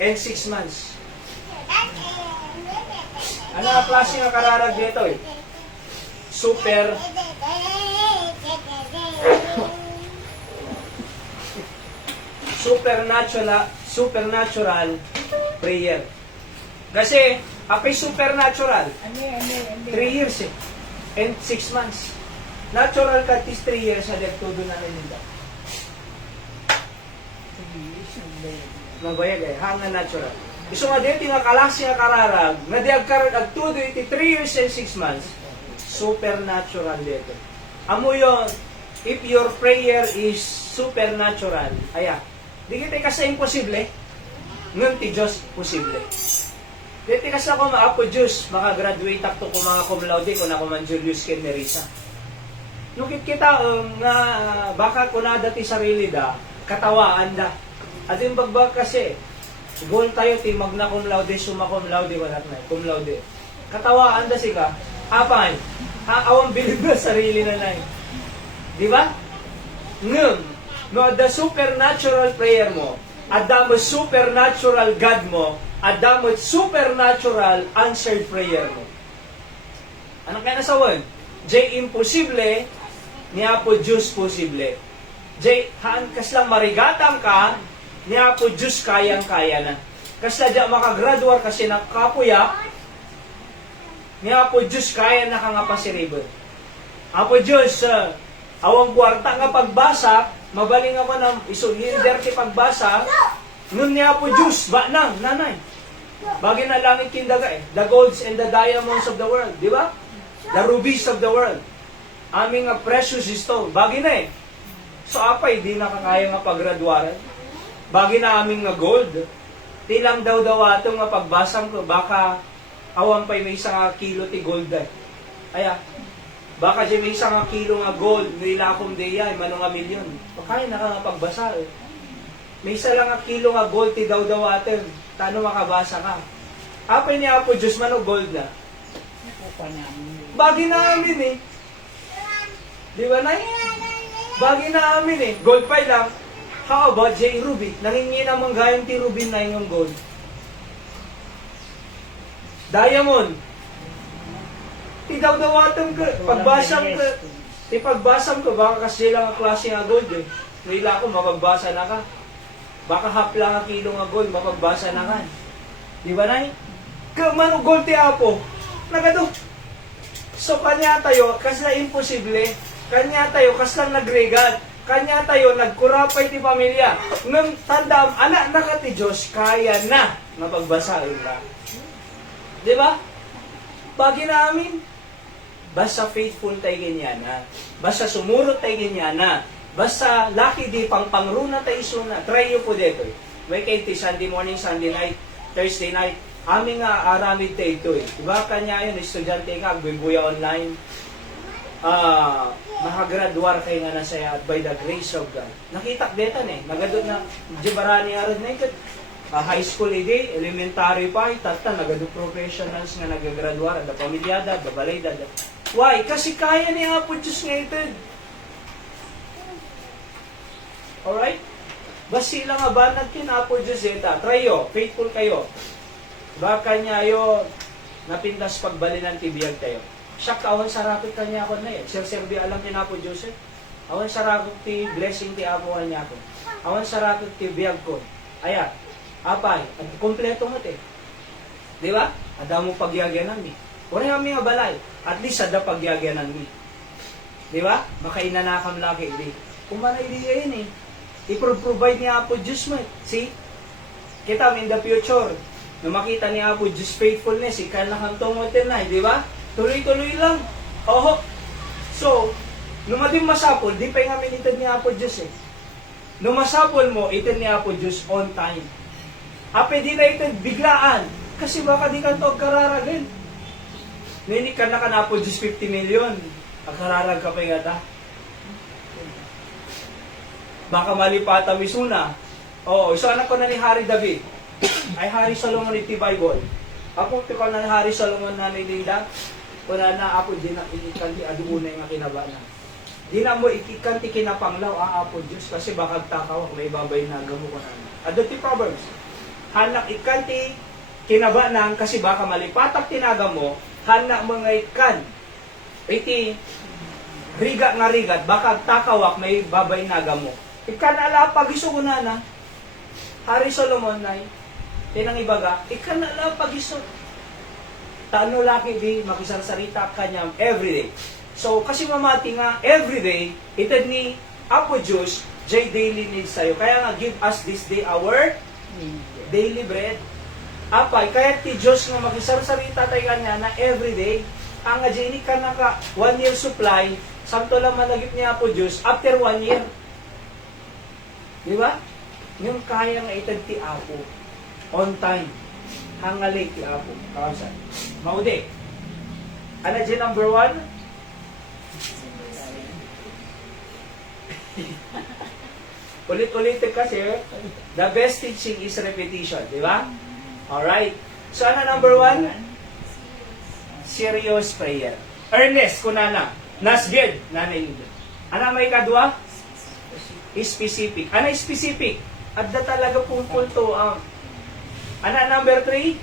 and 6 months. Ano ang klase ng kararag dito eh? supernatural prayer. Kasi, apay supernatural, Ani. 3 years and 6 months. Natural ka, 3 years, na todo na nila. Mabayag hanga natural. Iso nga din, nga kalasi nga kararag, na di agkarag todo iti 3 years and 6 months, supernatural dito. Amo yung, if your prayer is supernatural, di kita kasi imposible, ngun ti Diyos posible. Dito kasi ako maapo Diyos, makagraduate ako ko mga cum laude ko na ko man Julius Ken Nerissa. Nukit kita nga baka ko na dati sarili da, katawaan da. At yung bagbag kasi, goal tayo ti magna cum laude, summa cum laude, wala na, cum laude. Katawaan da sika, apay, awang bilib na sarili na lang. Di ba? Ngum, no, the supernatural prayer mo, at the supernatural God mo, at the supernatural answered prayer mo. Anong kaya nasawan? J imposible, niya po Diyos posible. J, haan kaslang marigatang ka, niya po Diyos kayang-kaya na. Kasla dyan makagraduar kasi nakapuya, niya po Diyos kaya na ka nga pasiribon. Apo Diyos, awang kwarta nga pagbasa, mabaling ako ng isuhinder ti pagbasa, nun niya po Diyos, ba nang, nanay. Bagay na langit kindaga the golds and the diamonds of the world, di ba? The rubies of the world. Aming precious stone, bagay na So apay, di nakakaya nga paggraduaran. Bagay na aming nga gold. Tilang daw ato nga pagbasang ko, baka awang pa'y may isang kilo ti gold baka di may isang kilo nga gold, nilakom di yan, manong nga milyon. Kaya na ka nga pagbasa May isa lang nga kilo nga gold ti daw atin. Tano makabasa ka? Apay niya po Diyos man o gold na. Bagi na amin Di ba na Bagi na amin Gold pa lang. How about J. Ruby? Nangingi namang gayang ti Ruby na yung gold. Diamond. Ti daw atin ka. Pagbasang ka. Ti pagbasang ka. Baka kasi lang ang klase nga gold Nila ko mapagbasa na ka. Baka half lang ang kilo nga gold, mapagbasa na ka. Di ba na Kamano gold ti apo? Nagado. So kanya tayo, kasi na imposible. Kanya tayo, kasi lang nagregat. Kanya tayo, nagkurapay ti pamilya. Nang tandaan, anak na ka ti Diyos, kaya na mapagbasahin ka. Di ba? Bagi namin. Basta faithful tayo ganyan na. Basta sumurot tayo ganyan na. Basta laki di pangruna tayo suna. Try nyo po dito. May kayo Sunday morning, Sunday night, Thursday night. Aming aramid tayo ito Diba kanya yun, estudyante ka, agbibuya online. Makagraduar kayo nga na saya at by the grace of God. Nakita dito nagadot na, jibarani arad na ikot. High school elementary pa, tata, nagadot professionals nga nagagraduar, da pamilyada, da balayda. Why? Kasi kaya niya po Diyos nga ito. Alright? Basi lang nga ba nagkinapo Diyos try yo, faithful kayo. Baka niya yo napindas pagbalinan tibiyag tayo. Siya kawan sarapit kanya ako na Sir-serbi alam ni Apo Joseph. Awan sarapit ti blessing ti apuhan niya ako. Awan sarapit ti biyag ko. Apay, kompleto mo Di ba? Ada mo pagyagyanan mi. Wala kami nga balay. At least ada pagyagyanan mi. Di ba? Baka inanakam lagi. Kung ba na idea yun I-provide niya Apo Diyos mo. See? Kita in the future, na makita ni Apo Diyos faithfulness, ikal na kantong mo tinay, di ba? Tuloy-tuloy lang. So, numating masapol, di pa nga minitad ni Apo Diyos Numasapol mo, itad ni Apo Diyos on time. Ape di na itad biglaan, kasi baka di ka ito kararagin. Nini ka na Apo Diyos 50 million, kararag ka pa yung baka malipata misuna. Isa anak ko na ni Hari David. Ay Hari Solomon iti Bible. Ako ko na ni Hari Solomon na ni Linda. Wala na ako di na ikikanti aduunay nga kinabana. Di na mo ikikanti kinapanglaw Apo Diyos kasi baka takaw may babay na gamo ko na. Adoti Proverbs. Hanak ikanti kinabanan kasi baka malipatak tinaga mo, hanak mga ikan. Iti riga nga rigat baka takawak may babay na gamo. Ikanala pag iso ko na. Hari Solomon ay, tinang ibaga, ikanala pag-isot. Tano laki di makisarsarita kanyang everyday. So, kasi mamati nga, everyday, itad ni Apo Diyos, jay daily needs sa'yo. Kaya nga, give us this day our daily bread. Apay, kaya ti Diyos nga makisarsarita tayo kanya na everyday, ang nga ini ka naka 1 year supply, samto lang malagip ni Apo Diyos, after 1 year. Di ba? Yung kaya nga itad ti Apo, on time, hangalay ti Apo. Kawasan. Maudi. Ano dyan number 1? Ulit-ulit kasi, the best teaching is repetition, di ba? Alright. So, ano number 1? Serious prayer. Earnest, kunana. Nasged, nanay. Ano may kadwa? Specific. Ano specific? At da talaga pupunto ang ano number 3?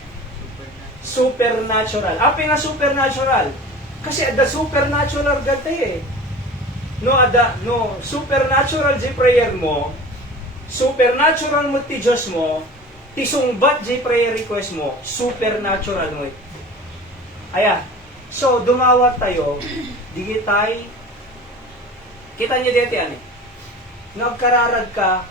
Supernatural. Api nga supernatural. Kasi the supernatural gati eh. No, supernatural di prayer mo, supernatural mo ti Diyos mo, ti sungbat di prayer request mo, supernatural mo. Aya, so dumawat tayo, digitay, kita niyo dito yan eh. Nagkararag ka,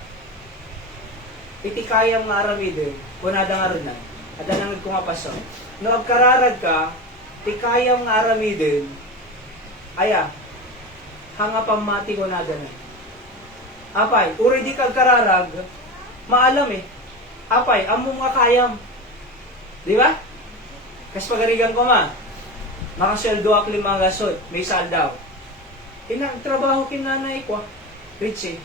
iti kayang maramid eh, kunada nga rin na, at anangid ko nga paso. Nagkararag ka, iti kayang maramid eh, aya, hanga pamati ko na ganun. Apay, uri di kag kararag, maalam eh. Apay, amo nga kayam. Di ba? Kas pagarigan ko makasweldo ak 5 gasot, may saldaw. Inang trabaho kinanay ko, rich eh.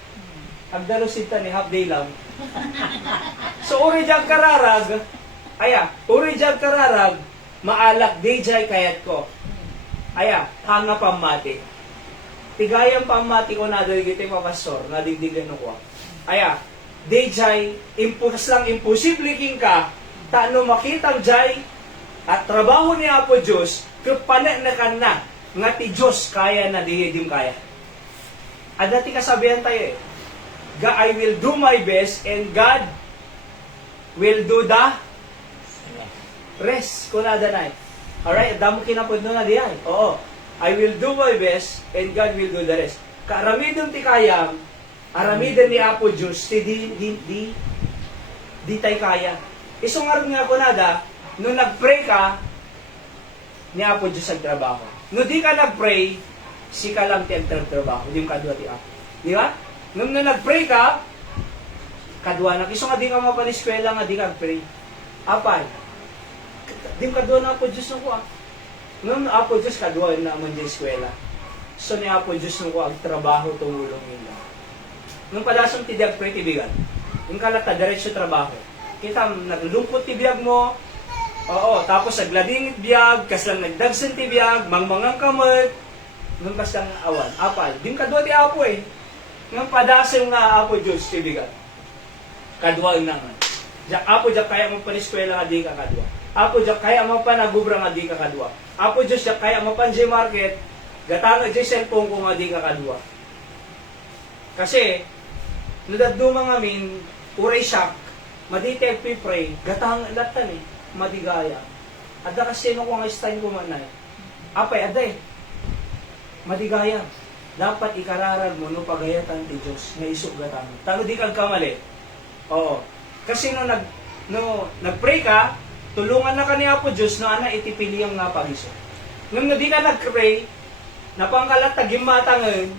Agdalo sita ni half day lang. So, uri di kararag, uri di kararag, maalak di jay kayat ko. Hanga pamati. Tigayang pamati ko na dahil kita yung pastor, na digdigan ko. Dejay, impus lang, imposible king ka, tano makitang jay, at trabaho ni Apo Diyos, kapana na ka na, nga ti Diyos kaya na dihidim kaya. At dati kasabihan tayo eh, I will do my best, and God will do the rest. Kunada na eh. Alright, damo kinapod na diyan. Oo. I will do my best, and God will do the rest. Kaaramidon ti kayam, aramidon ni Apo Diyos, ti di tay kaya. Isungar nga ko nada, nung nag-pray ka, ni Apo Diyos ang trabaho. Nung di ka nag-pray, si ka lang ti ang trabaho, di yung kadwa ti Apo. Di ba? Nung nag-pray ka, kadwa na. Iso nga di ka mapaliskwela nga di ka pray. Apay, di yung kadwa na Apo Diyos nung ko Nung Apo Diyos, kadwa na man di eskwela. So, ni Apo Diyos nung ko ang trabaho tumulong nila. Nung padasong tibiag pre tibigan, yung kalata, diretso trabaho. Kita, naglungkot tibiyag mo, oo, tapos nagladingit biyag, kas lang nagdagsan tibiyag, mangmangang kamot, nung kas lang awan, apal. Din kadwa ti Apo eh. Nung padasong nga Apo Diyos tibigan. Kadwa yung naman. Apo Diyos, kaya mo pa ni eskwela nga di ka kadwa. Apo Diyos, kaya mo pa nagubra nga di ka kadwa. Apo Diyos, kaya mo pa market, gatanga di cellphone ko nga di ka kadwa. Kasi, nadadumang amin, uray shock, maditeg pipray, gatang latan eh, madigaya. Ada kasi no kung ang style ko man ay, apay, ada eh, madigaya. Dapat ikararag mo no pagayatan ti Diyos, na isog gatang. Talo di kang kamali. Oo. Kasi no nag-pray ka, tulungan na ka ni Apo Diyos na ana itipili ang napagiso. Nung di ka nag-pray, napangkalat tagimatangan,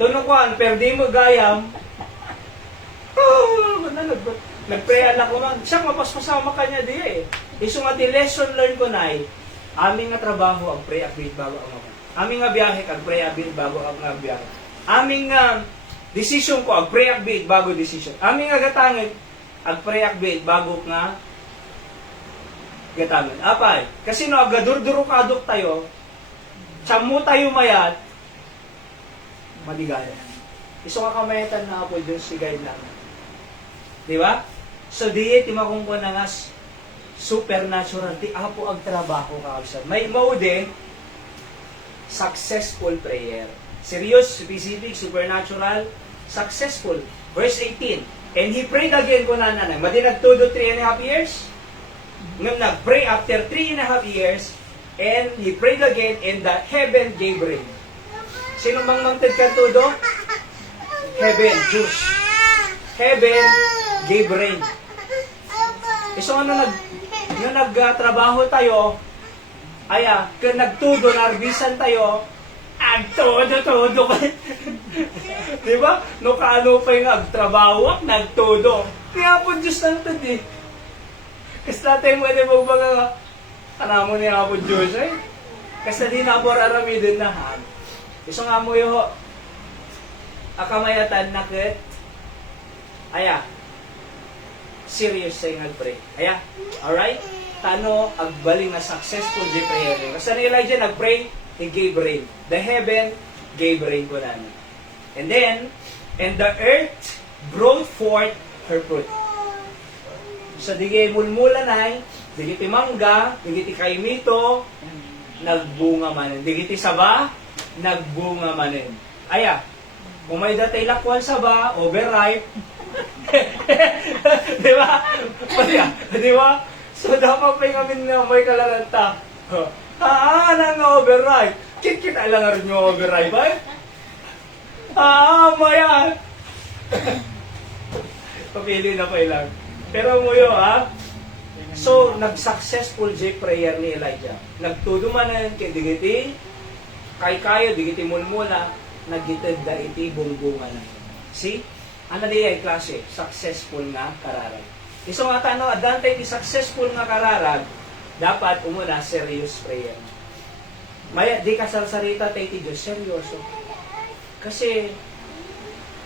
tunukuan, perdi mo gayam, nag-pray anak ko man, siya mapaspasama ka niya di eh. Iso nga di lesson learn ko na eh, aming nga trabaho ang pray abit bago ang mga. Aming nga biyahe kag pray abit bago ang nga biyahe. Aming nga decision ko ang pray abit bago decision. Aming nga gatangit ang pray abit bago nga gatangan. Apay, kasi no, agadur-duro kadok tayo, tsamu tayo mayat, maligaya. Iso ka kamayatan na Apo Diyos, si guide namin. Di ba? So, di timakungko na nga supernatural, ti Apo ang trabaho ka. May maude, successful prayer. Serious, specific, supernatural, successful. Verse 18, And he prayed again ko na nanay. Madi nagtudo 3.5 years. Ngam nag-pray after 3.5 years. And he prayed again and the heaven gave rain. Sino mang mangtid ka tudo? Heaven, Diyos. Heaven gave rain. So ano nagtrabaho tayo, aya, kung nagtudo, narbisan tayo, ang todo. Di ba? No kaano pa yung agtrabaho, nagtudo. Kaya po Diyos lang ito, di. Kasi natin mo, di ba mga kanamo niya po Diyos, eh? Kasi di na po raramidin na, ha? Iso nga mo yung akamayatan nakit, aya, serious say nag-pray. Aya, alright? Tano, agbaling na successful di prayer. Kasi ni Elijah nag-pray, he gave rain. The heaven gave rain ko namin. And then, and the earth brought forth her fruit. So, digay mulmula na, digiti mangga, digiti kaimito, nagbunga manin. Digiti saba, nagbunga manin. Aya, kung may datay lakwan saba, overripe, di ba? Di ba? So, dapat pa yung na may kalalanta. Nang overripe. Kit-kit lang nga rin yung overripe, ba? Maya. Papili na pa ilang. Pero mo yun, ha? So, nag-successful prayer ni Elijah. Nagtudo man na yun kay digiti, kay kayo, digiti mulmula, nagitid da iti bungbunga na. See? Ano niya yung klase? Successful nga kararag. Iso nga tanong, adante iti successful nga kararag, dapat umuna serious prayer. Maya, di ka sarsarita tayo iti Diyos, seryoso. Kasi,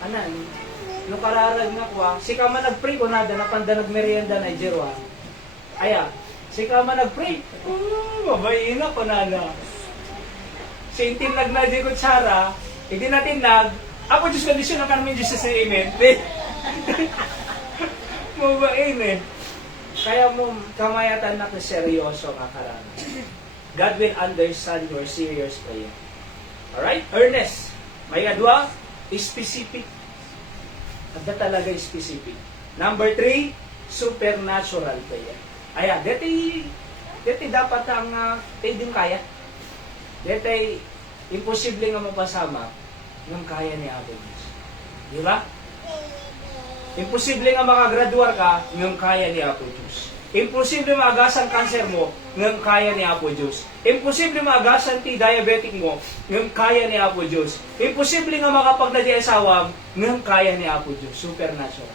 anan, no kararag nga kwa, si ka man nag-pray ko na, napanda nagmerienda na Jerwa. Aya, si ka man nag-pray, mabayin na ko na. Si intinag na di kutsara, hindi natin ako Diyos kondisyon ang kanamin Diyos sa amen. Mabain eh. Kaya mo kamayatan na seryoso ka karami. God will understand your serious prayer. Alright? Earnest. May adwa, specific. Ada talaga specific. Number 3, supernatural prayer. Ayan, deti dapat ang din kaya. Deti imposible nga mapasama ng kaya ni Apo Diyos. Di ba? Imposible nga makagraduar ka ng kaya ni Apo Diyos. Imposible maagasang cancer mo ng kaya ni Apo Diyos. Imposible maagasang diabetic mo ng kaya ni Apo Diyos. Imposible nga makapagdadi asawam ng kaya ni Apo Diyos. Supernatural.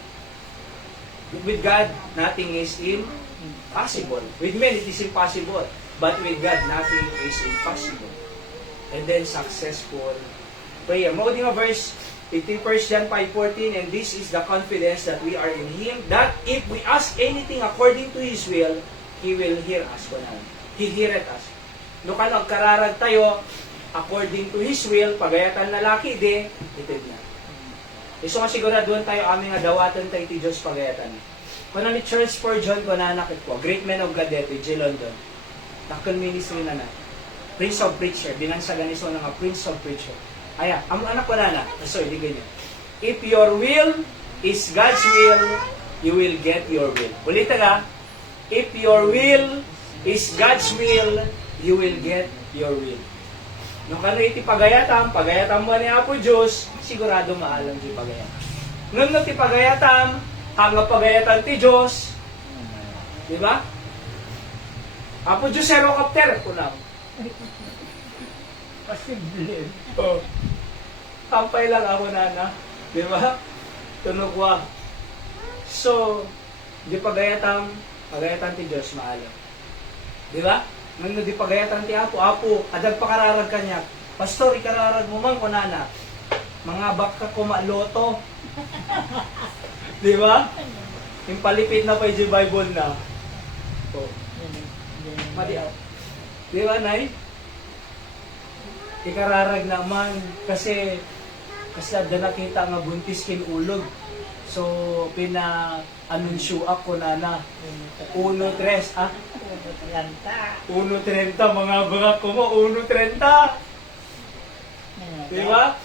With God, nothing is impossible. With men, it is impossible. But with God, nothing is impossible. And then, successful prayer. Mauding nga verse 1 John 5:14, and this is the confidence that we are in Him, that if we ask anything according to His will, He will hear us. He heareth us. No ka nagkararag tayo, according to His will, pagayatan na laki di, itid na. Iso nga siguraduhan tayo aming adawatan tayo ti Diyos pagayatan. Kung ni Charles Spurgeon, kung nanakit ko, great man of God dito, J. London, takon ministry na na. Prince of Preacher, binansagan iso nga Prince of Preacher. Aya, ang anak ko na. So, hindi ganyan. If your will is God's will, you will get your will. Ulitin nga, if your will is God's will, you will get your will. Nung kano iti pagayatam mo ni Apo Diyos, sigurado maalam di pagayatam. Nung ti pagayatam, hanga pagayatan ti Diyos, di ba? Apo Diyos, helicopter, kunaw. Posible. Oh. Kampay lang ako nana. Di ba? Tunugwa. So, di pagayatan ti Diyos maalam. Di ba? Nung di pagayatan ti Apo, adag pakararag kanya. Pastor, ikararag mo man ko nana. Mga baka kumaloto. Di ba? Yung palipit na pa yung Bible na. Oh. Madiaw. Di ba, Nay? Ikararag naman kasi da nakita nga buntis kin ulog. So, pina-anunsyo ako na 1.3, 1.30, mga bangak ko mo, 1.30. Di ba?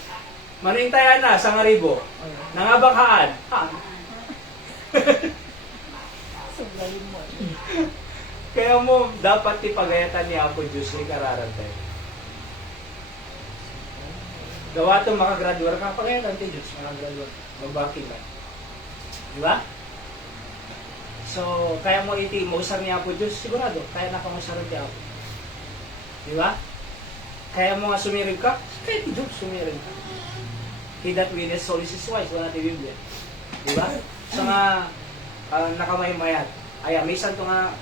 Manintayan na, sa ngaribo. Nangabanghaan. Sanggalin mo. Kaya mo, dapat ipagayatan ni Apo Diyos ni kararantay. Gawa ito, makagraduar ka, pagayatan ti Diyos, makagraduar. Magbaki ba? Di ba? So, kaya mo iti, mausar ni Apo Diyos, sigurado, kaya nakamusaran ti Apo. Di ba? Kaya mo nga sumirig ka, kaya ti Diyos sumirig ka. He that willeth soul is wise, wala ti Biblia. Di ba? So nga, nakamahimayat. Ay, misan to nga,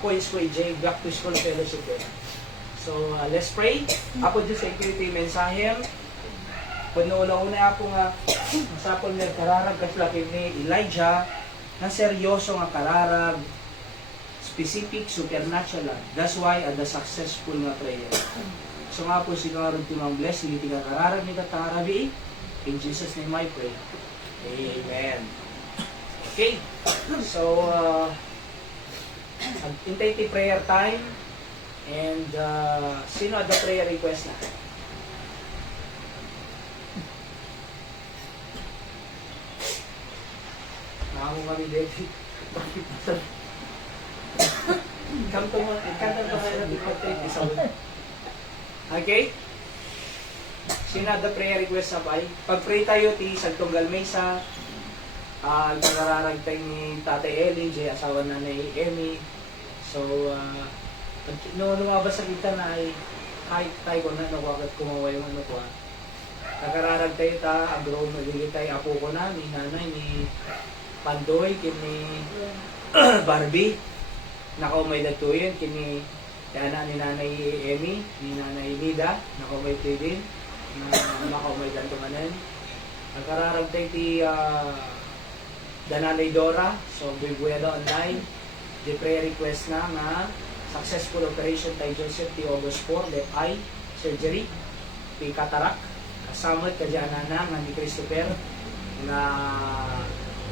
points ko AJ, back to school fellowship ko. So, let's pray. Apo Diyos, thank you iti mensahe. Pagnaula-una ako nga, masapol nga kararag kaslakin ni Elijah, na seryoso nga kararag, specific, supernatural. That's why, the successful nga prayer. So nga po, siguro timang bless, hindi ka kararag ni katarabi. In Jesus' name I pray. Amen. Okay. So, hintay ti prayer time. And, sino ada prayer request na? Nakamo kami, David. Kanto mo kayo na ipag-take isa mo. Okay? Sino ada prayer request na ba? Pag-pray tayo, ti Sagtonggal Mesa, nagkararagtay ni Tatay Ellie, Jay, asawa na ni Emmy. So, no lumabas sa kita na ay kahit tayo ko na nawagat kumawa yung ano ko. Nagkararagtay ta, abroad, magigitay apo ko na, ni nanay, ni Pandoy, kini Barbie. Nakaw may datuyin, kini yana ni nanay Emmy, ni nanay Nida, nakaw may din, nakaw may datumanan. Nagkararagtay ti Dananay Dora, so Bubuelo Online, the prayer request na nga successful operation tayo Joseph ti August 4, left eye surgery, ti cataract, kasamot kadyana na nga ni Christopher na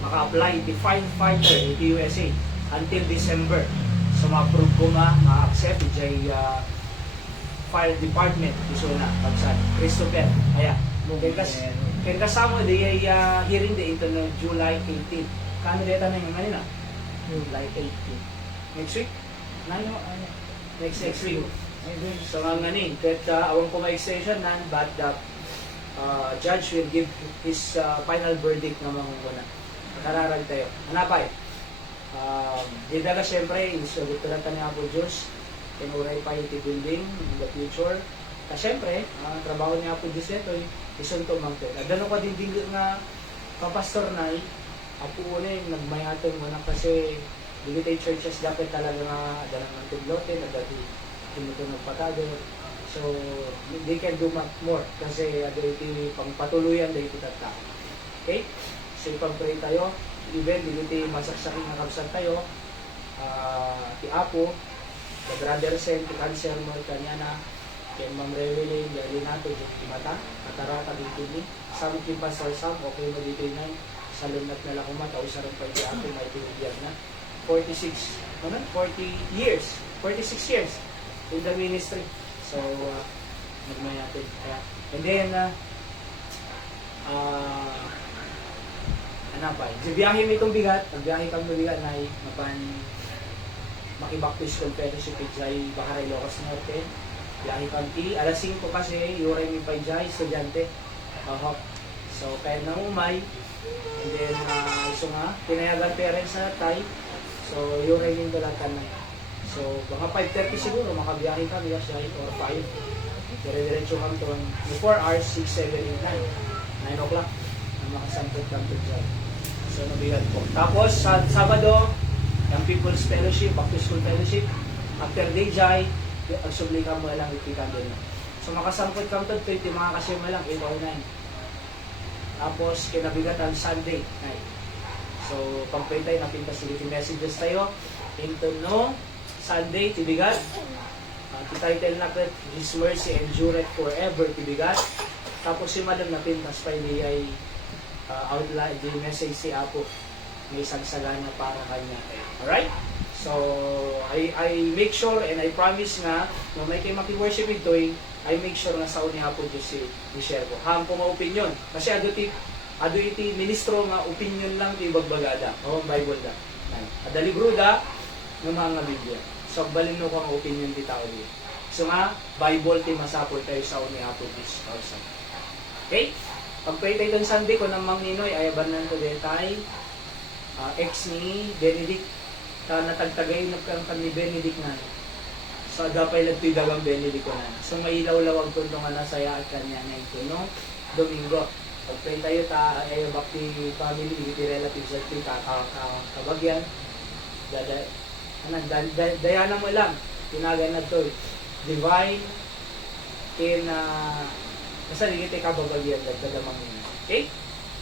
maka-apply ti Fine Fighter ti USA until December. So ma-approve ko ma-accept ti fire department iso na pagsan Christopher. Aya, kaya kasama di ay hearing the into no July 18. Kano deta na yung kanina? July 18. Next week? Next week. So nga nganin, that awang ko ma-extension nan, but the judge will give his final verdict na mangunguna. Nakararag tayo. Hanapay. Di daga siyempre, isugot ko lang tanya po Diyos, tinuray pa yung building in the future. Siyempre, ang trabaho niya po Diyos ito, isunto mangtod. Adano ka din nga kapastor na, apo una yung nagmayaton mo na kasi digitay churches dapat talaga nga dalang ng tuglote, nagdati tinutunog patado. So, they can do much more kasi iti pangpatuluyan dahil iti tattao. Okay? So, ipag-pray tayo. Even, digitay masaksaking nga kapsat tayo. Ti Apo, the brother sent, cancer mo, kanya na, kaya Ma'am Rewelin, dahil nato, yung mata, katarata, dito, some kimpasal, some, okay mo dito na, sa lunat na lang kumata, usarang pa iti Apo, may tinigyan na. 46 years. 46 years in the ministry. So, nagmayatin. And then, ano pa, biyahe mo itong bigat, pagbiyahe kang mabigat na mapan makibaktis kong fellowship jay Baharay Locos Norte. Biyahe kang alas 5 kasi, yuray mi pa jay, estudyante. So, kaya namumay. And then, so nga, pinayagan parents na tayo. So, yuray yung dalatan na. So, mga 5:30 siguro, makabiyahe kami, or 5. Dire-diretso kami doon. 4 hours, 6, 7, 8, 9. 9 o'clock na makasampot kami dyan. So, nabigat po. Tapos, sa Sabado, yung People's Fellowship, Back to School Fellowship. After day jay, agsubli ka mo lang ipikan doon. So, makasampot kami doon, 20 mga kasima lang, 8 or 9. Tapos, kinabigatan Sunday night. So, pag-pray tayo, napintasility messages tayo. Into no, Sunday, tibigat. Title na po, His mercy endureth forever, tibigat. Tapos si Madam napintas pa hindi ay outline, the message si Apo. May sagsagana para kanya. Alright? So, I make sure and I promise nga, kung may kayo maki-worship ito, I make sure na sa uni Apo Diyos si share ko. Hang po ma-opinion. Kasi aduti ado iti ministro nga opinion lang ti bagbagada o Bible da. Ada libro da ng mga Biblia. So balin no kang opinion ti tao di. So nga Bible ti masapol tayo sa ni Apo Kristo. Okay? Pag-pray tayo Sunday ko nang Mangninoy ayaban nan to detay ex ni Benedict natagtagay na kan ni Benedict na. So agapay lagtoy dagang Benedict ko na. So mailaw-lawag ko nga nasaya at kanya na ito no Domingo. Pag-pray tayo ayaw bakti family, iti relatives at iti kabagyan. Dayana mo lang, tinagan na ito. Divine in basta hindi kita kabagyan, dagdagamang yun. Okay?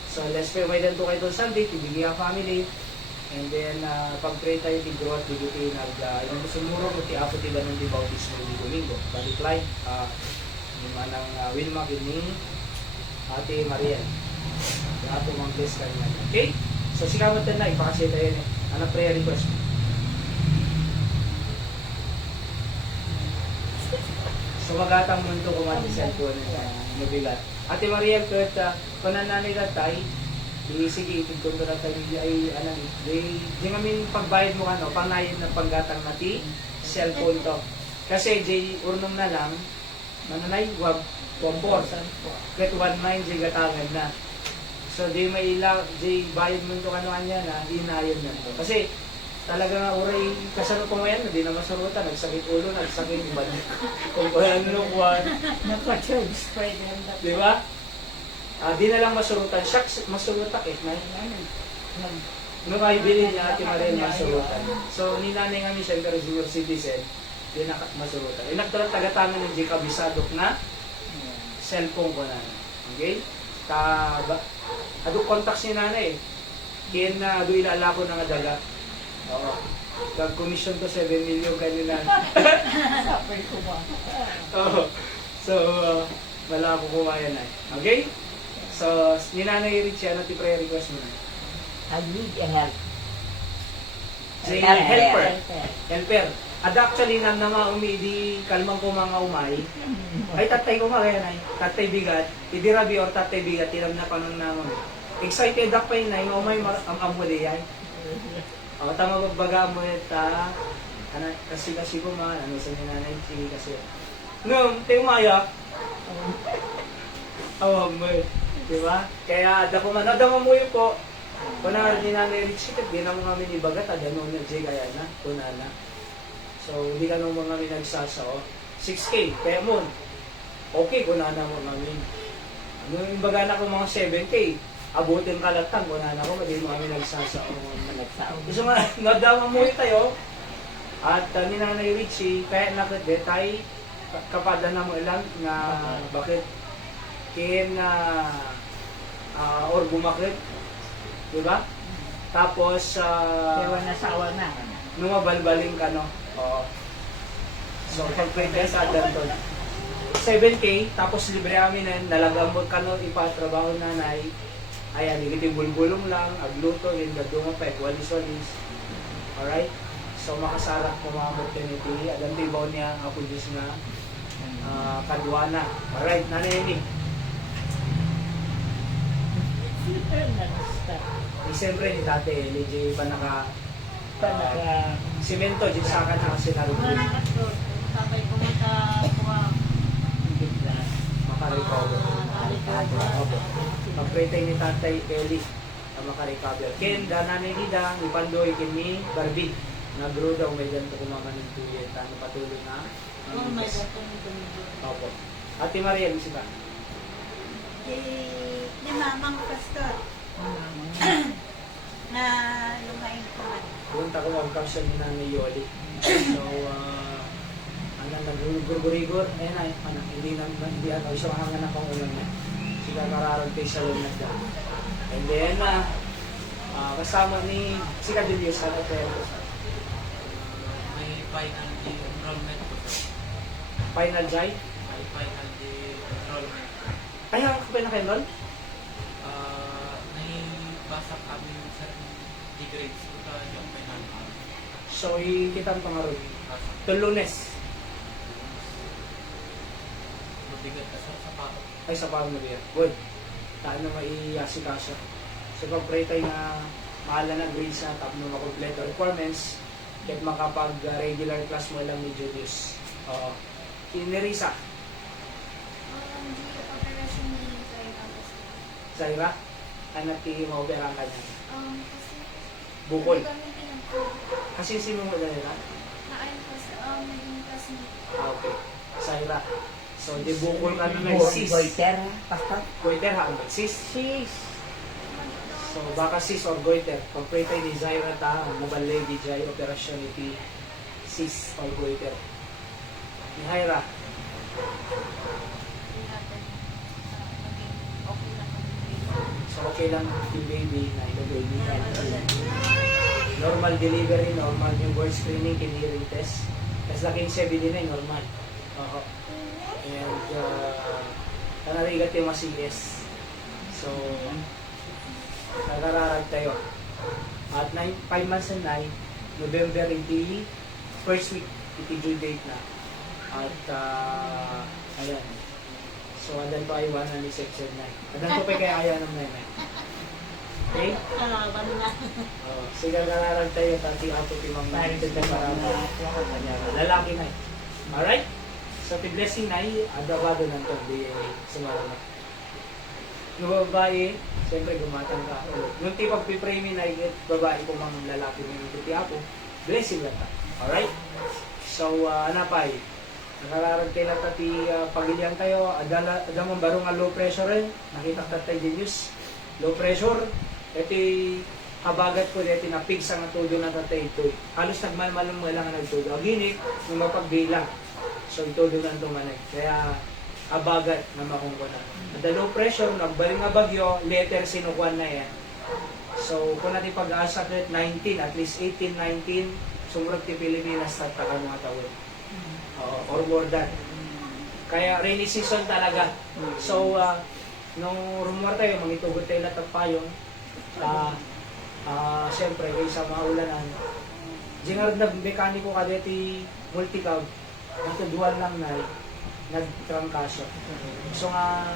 So let's pray may danto kayo Sunday, tibigyan family. And then pag-pray tayo, tigro at bigiti yung sumuro ko ti Apo ti Banon di Bautismo di Domingo. Balik yung manang Wilma ni Ate Marian. Yung ato mga bless kanya. Okay? So, sikamot na ipakasya tayo niya. Ano prayer request mo? So, magatang mundo kumati sa cellphone na mabigat. Ate Marian, kung nananay na tayo, sige, itid ko na tayo, ay, di ngamin pagbayad mo, pangnayin na panggatang nati, cellphone to. Kasi, urnong na lang, mananay, wag, Pompor. Ket 19 di gatangan na. So di may di bayad mo to kanya na inayon na to. Kasi talaga nga uray kasano ko ngayon di na masurutan, nagsakit ulo, nagsakit bad. Kung ano kuan, Napa-charge pa yan. di ba? Di na lang masurutan, shucks masurutak na. No kay bilin niya Ate Maria masurutan. So ni nanay nga ni siyempre senior citizen, di na masurutan. Inakto tagatangan ng di kabisadok na cellphone ko na. Okay? Ado contacts ni nanay. Diyan na ado ilala ko na nga daga. Oo. Nag-commission to 7 million kanila. Sapay ko ba? Oo. So, wala ko kumayan na. Okay? So, ni nanay Richie, ano ti prayer request mo na? I need a help. Helper. Helper. Actually, nang nama umidi, kalmang ko mga umay, ay tatay ko mga yan ay, tatay bigat, idirabi or tatay bigat, tiram na pa nang naman. Excited ako yun ay, umay ang amuli ay. O, tama magbaga mo ita, kasi ko man, ano sa nanay, sige kasi. Nung, tayo umaya, mo diba? Kaya, dako man, adama mo yun po, kung na ni nanay Richie, di na mo kami ni bagat, adano na jay kaya na, kunana. So, hindi ka nung mga minagsasaw. 6K, kaya mo. Okay, kunana mo namin. Ano yung baga na ko mga 7K, abutin kalatang, kunana ko, hindi mo kami nagsasaw. Gusto nga, nadama mo tayo. At ni Nanay Richie, kaya nakadetay, kapada na mo ilang na bakit kin or bumakit. Diba? Tapos, Ewan na sawa na. nung mabalbaling ka, no? Oo. So, pag-pray tayo sa Adanton. 7K, tapos libre kami na nalagamot ka, no? Ipatrabaho nanay. Ayan, hindi bulbulong lang, agluto, yung gadungan pa, walis-walis. Alright? So, makasarap kumamot ka nito. Alam di ba niya, ako Diyos na kadwana. Alright, nanay ni. Siyempre, ni Tate Eli, di ba simento, di sa akin na kasi narutin. Makarecover. Mag-pray tayo ni Tatay Eli na makarecover. Ken, nanay nida, ni Pandoy, ken ni Barbie. Nagro daw, may ganito kumama ng tuyet. Ano patuloy na? Oh, may ganito ng tumigo. Opo. Ate Maria, ano siya? Di mamang pastor na lumain ko man. Punta ko mag-caption ni Nanay Yoli. So, nag-gurgurigor. Ayun ay, hindi siya mahangan akong ulan niya. Sila kararag kayo sa lunag na. And then, kasama ni si Cadillos, ano tayo? May final day enrollment po. Final Jai? May final day enrollment. Ay, ako pa naka-enroll? Naibasa kami sa grades ko ka yung final hour. So, ikitang pangaroon. Lunes. Mabigat ka sa sapato. Ay, sa pamilya. Good. Taano i-asikaso. So pag-pray tayo na mahal na grades na tapos na makompleto requirements kahit makapag-regular class mo lang ni Julius. Oo. Kinirisa, Di operation ni Zaira kasi. Zaira, anak ti maoperahan ka niya. Kasi Bukol. hindi kami pinag- Kasi si mo Zaira? Naayon kasi, naging classmate. Okay. Zaira. So, di bukol ka na may Boy, sis. Goiter, pastor. Goiter ha, ang sis. Sis. So, baka sis or goiter. Pag-pray tayo ni Zaira ta, nabalay di jay operasyon iti sis or goiter. Ni Hyra, natin maging okay na kami. so okay lang yung baby na ito baby na normal delivery, normal yung birth screening, kiniring test. Tapos laking 7 din na normal. Oo. And, kanarigat yung CS. So, nagararag tayo. At 5 months and 9, November iti first week, iti due date na. At, ayan. So, andan pa ay 1 ni section 9. Andan ko pa kaya ayaw ng 9. Okay? Kalaban na. Sige, nagararag tayo. Tati ato timang Paris natin na para lalaki na. Alright? So, ti blessing na adabado ng to DNA sa marunong. Yung babae, siyempre gumatang ka. Yung ti pag-pipray mi na babae ko mang lalaki mo yung ti apo, blessing lang ta. Alright? So, anapay? Nakararag kayo lang ti pagilihan tayo. Adamang barong nga low pressure rin. Nakita ka tayo din news. Low pressure. Iti habagat ko dito na pigsa nga todo na tatay ito. Halos nagmalmalong mo lang nga nagtudo. Aginit, yung mapagbilang. So ito doon ang tumanay. Kaya abagat na makungkunan. At the low pressure, nagbaling nga bagyo, letter sinukuan na yan. So kung natin pag-asa kahit 19, at least 18, 19, sumurot ti Pilipinas tatakan mga tawid. Or more than. Kaya rainy season talaga. So nung rumor tayo, mangitugot tayo lahat ng payong. Siyempre, kaysa maulanan. Gingarad na mekaniko ka dito multi-cab. Ito dual lang na nagtrangkaso. So nga,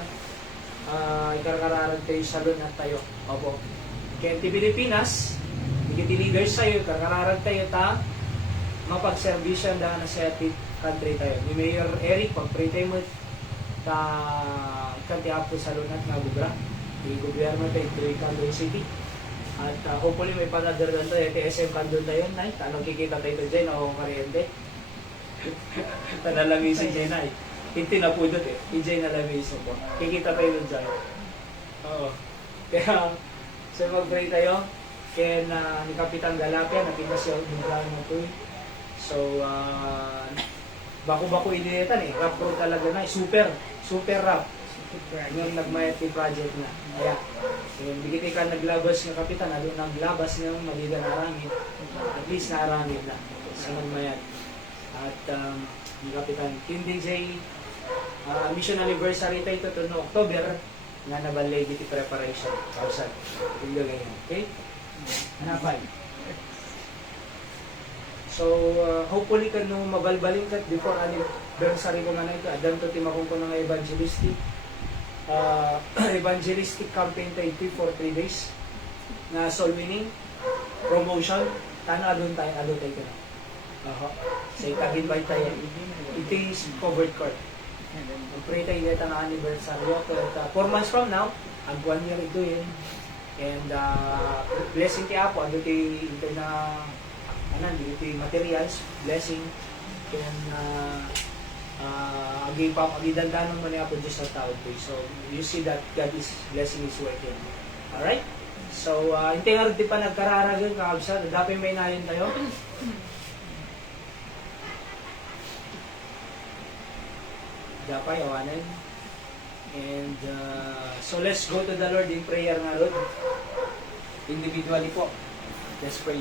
ikarkararag tayo sa lunat tayo. Opo. Kaya ti Pilipinas, ikiti leaders tayo, ikarkararag tayo ta, mapag-servisyon da na sa ating country tayo. Ni Mayor Eric, pag-pray tayo mo, ikanti apo sa lunat nga bubra. I-gobyerno tayo, ito Candon City. At hopefully may panadaran tayo, SM Candon tayo, na tanong kikita tayo dyan, ako karyente. Tanalami si Jenay. Hindi na po doon eh. EJ na lang yung po. Kikita tayo doon dyan. Oo. Kaya, so mag-pray tayo. Kaya na ni Kapitan Galapia, nakita siya yung plan mo to eh. So, bako-bako initan eh. Rap road talaga na eh. Super rap. Yung nagmayat yung project na. Kaya, yung bigiti ka naglabas ng Kapitan, ano naglabas ng maliga na arangin. At least na arangin na. Sa nagmayat. At yung Kapitan, hindi say mission anniversary tayo ito no October na nabalay dito preparation. Kausan. Yung ganyan. Okay? Hanapay. So, hopefully ka nung mabalbalin ka before anniversary ko nga na ito. Adam to timakong ko ng evangelistic evangelistic campaign tayo ito for 3 days na soul winning, promotion, tana adun tayo ka na. Sa itag-invite tayo. Ito is covered court. Pray tayo dito na anniversary. But 4 months from now, ang 1 year ito yun. And blessing ti Apo, ano ito na dito materials, blessing. And agidandanan mo ni Apo Diyos sa tao ito. So, you see that God is blessing His working. Alright? So, hindi nga rin pa nagkararagan kakabsa. Dapat may nayon tayo. Dapat yawanan. And so let's go to the Lord in prayer nga Lord. Individually po. Let's pray.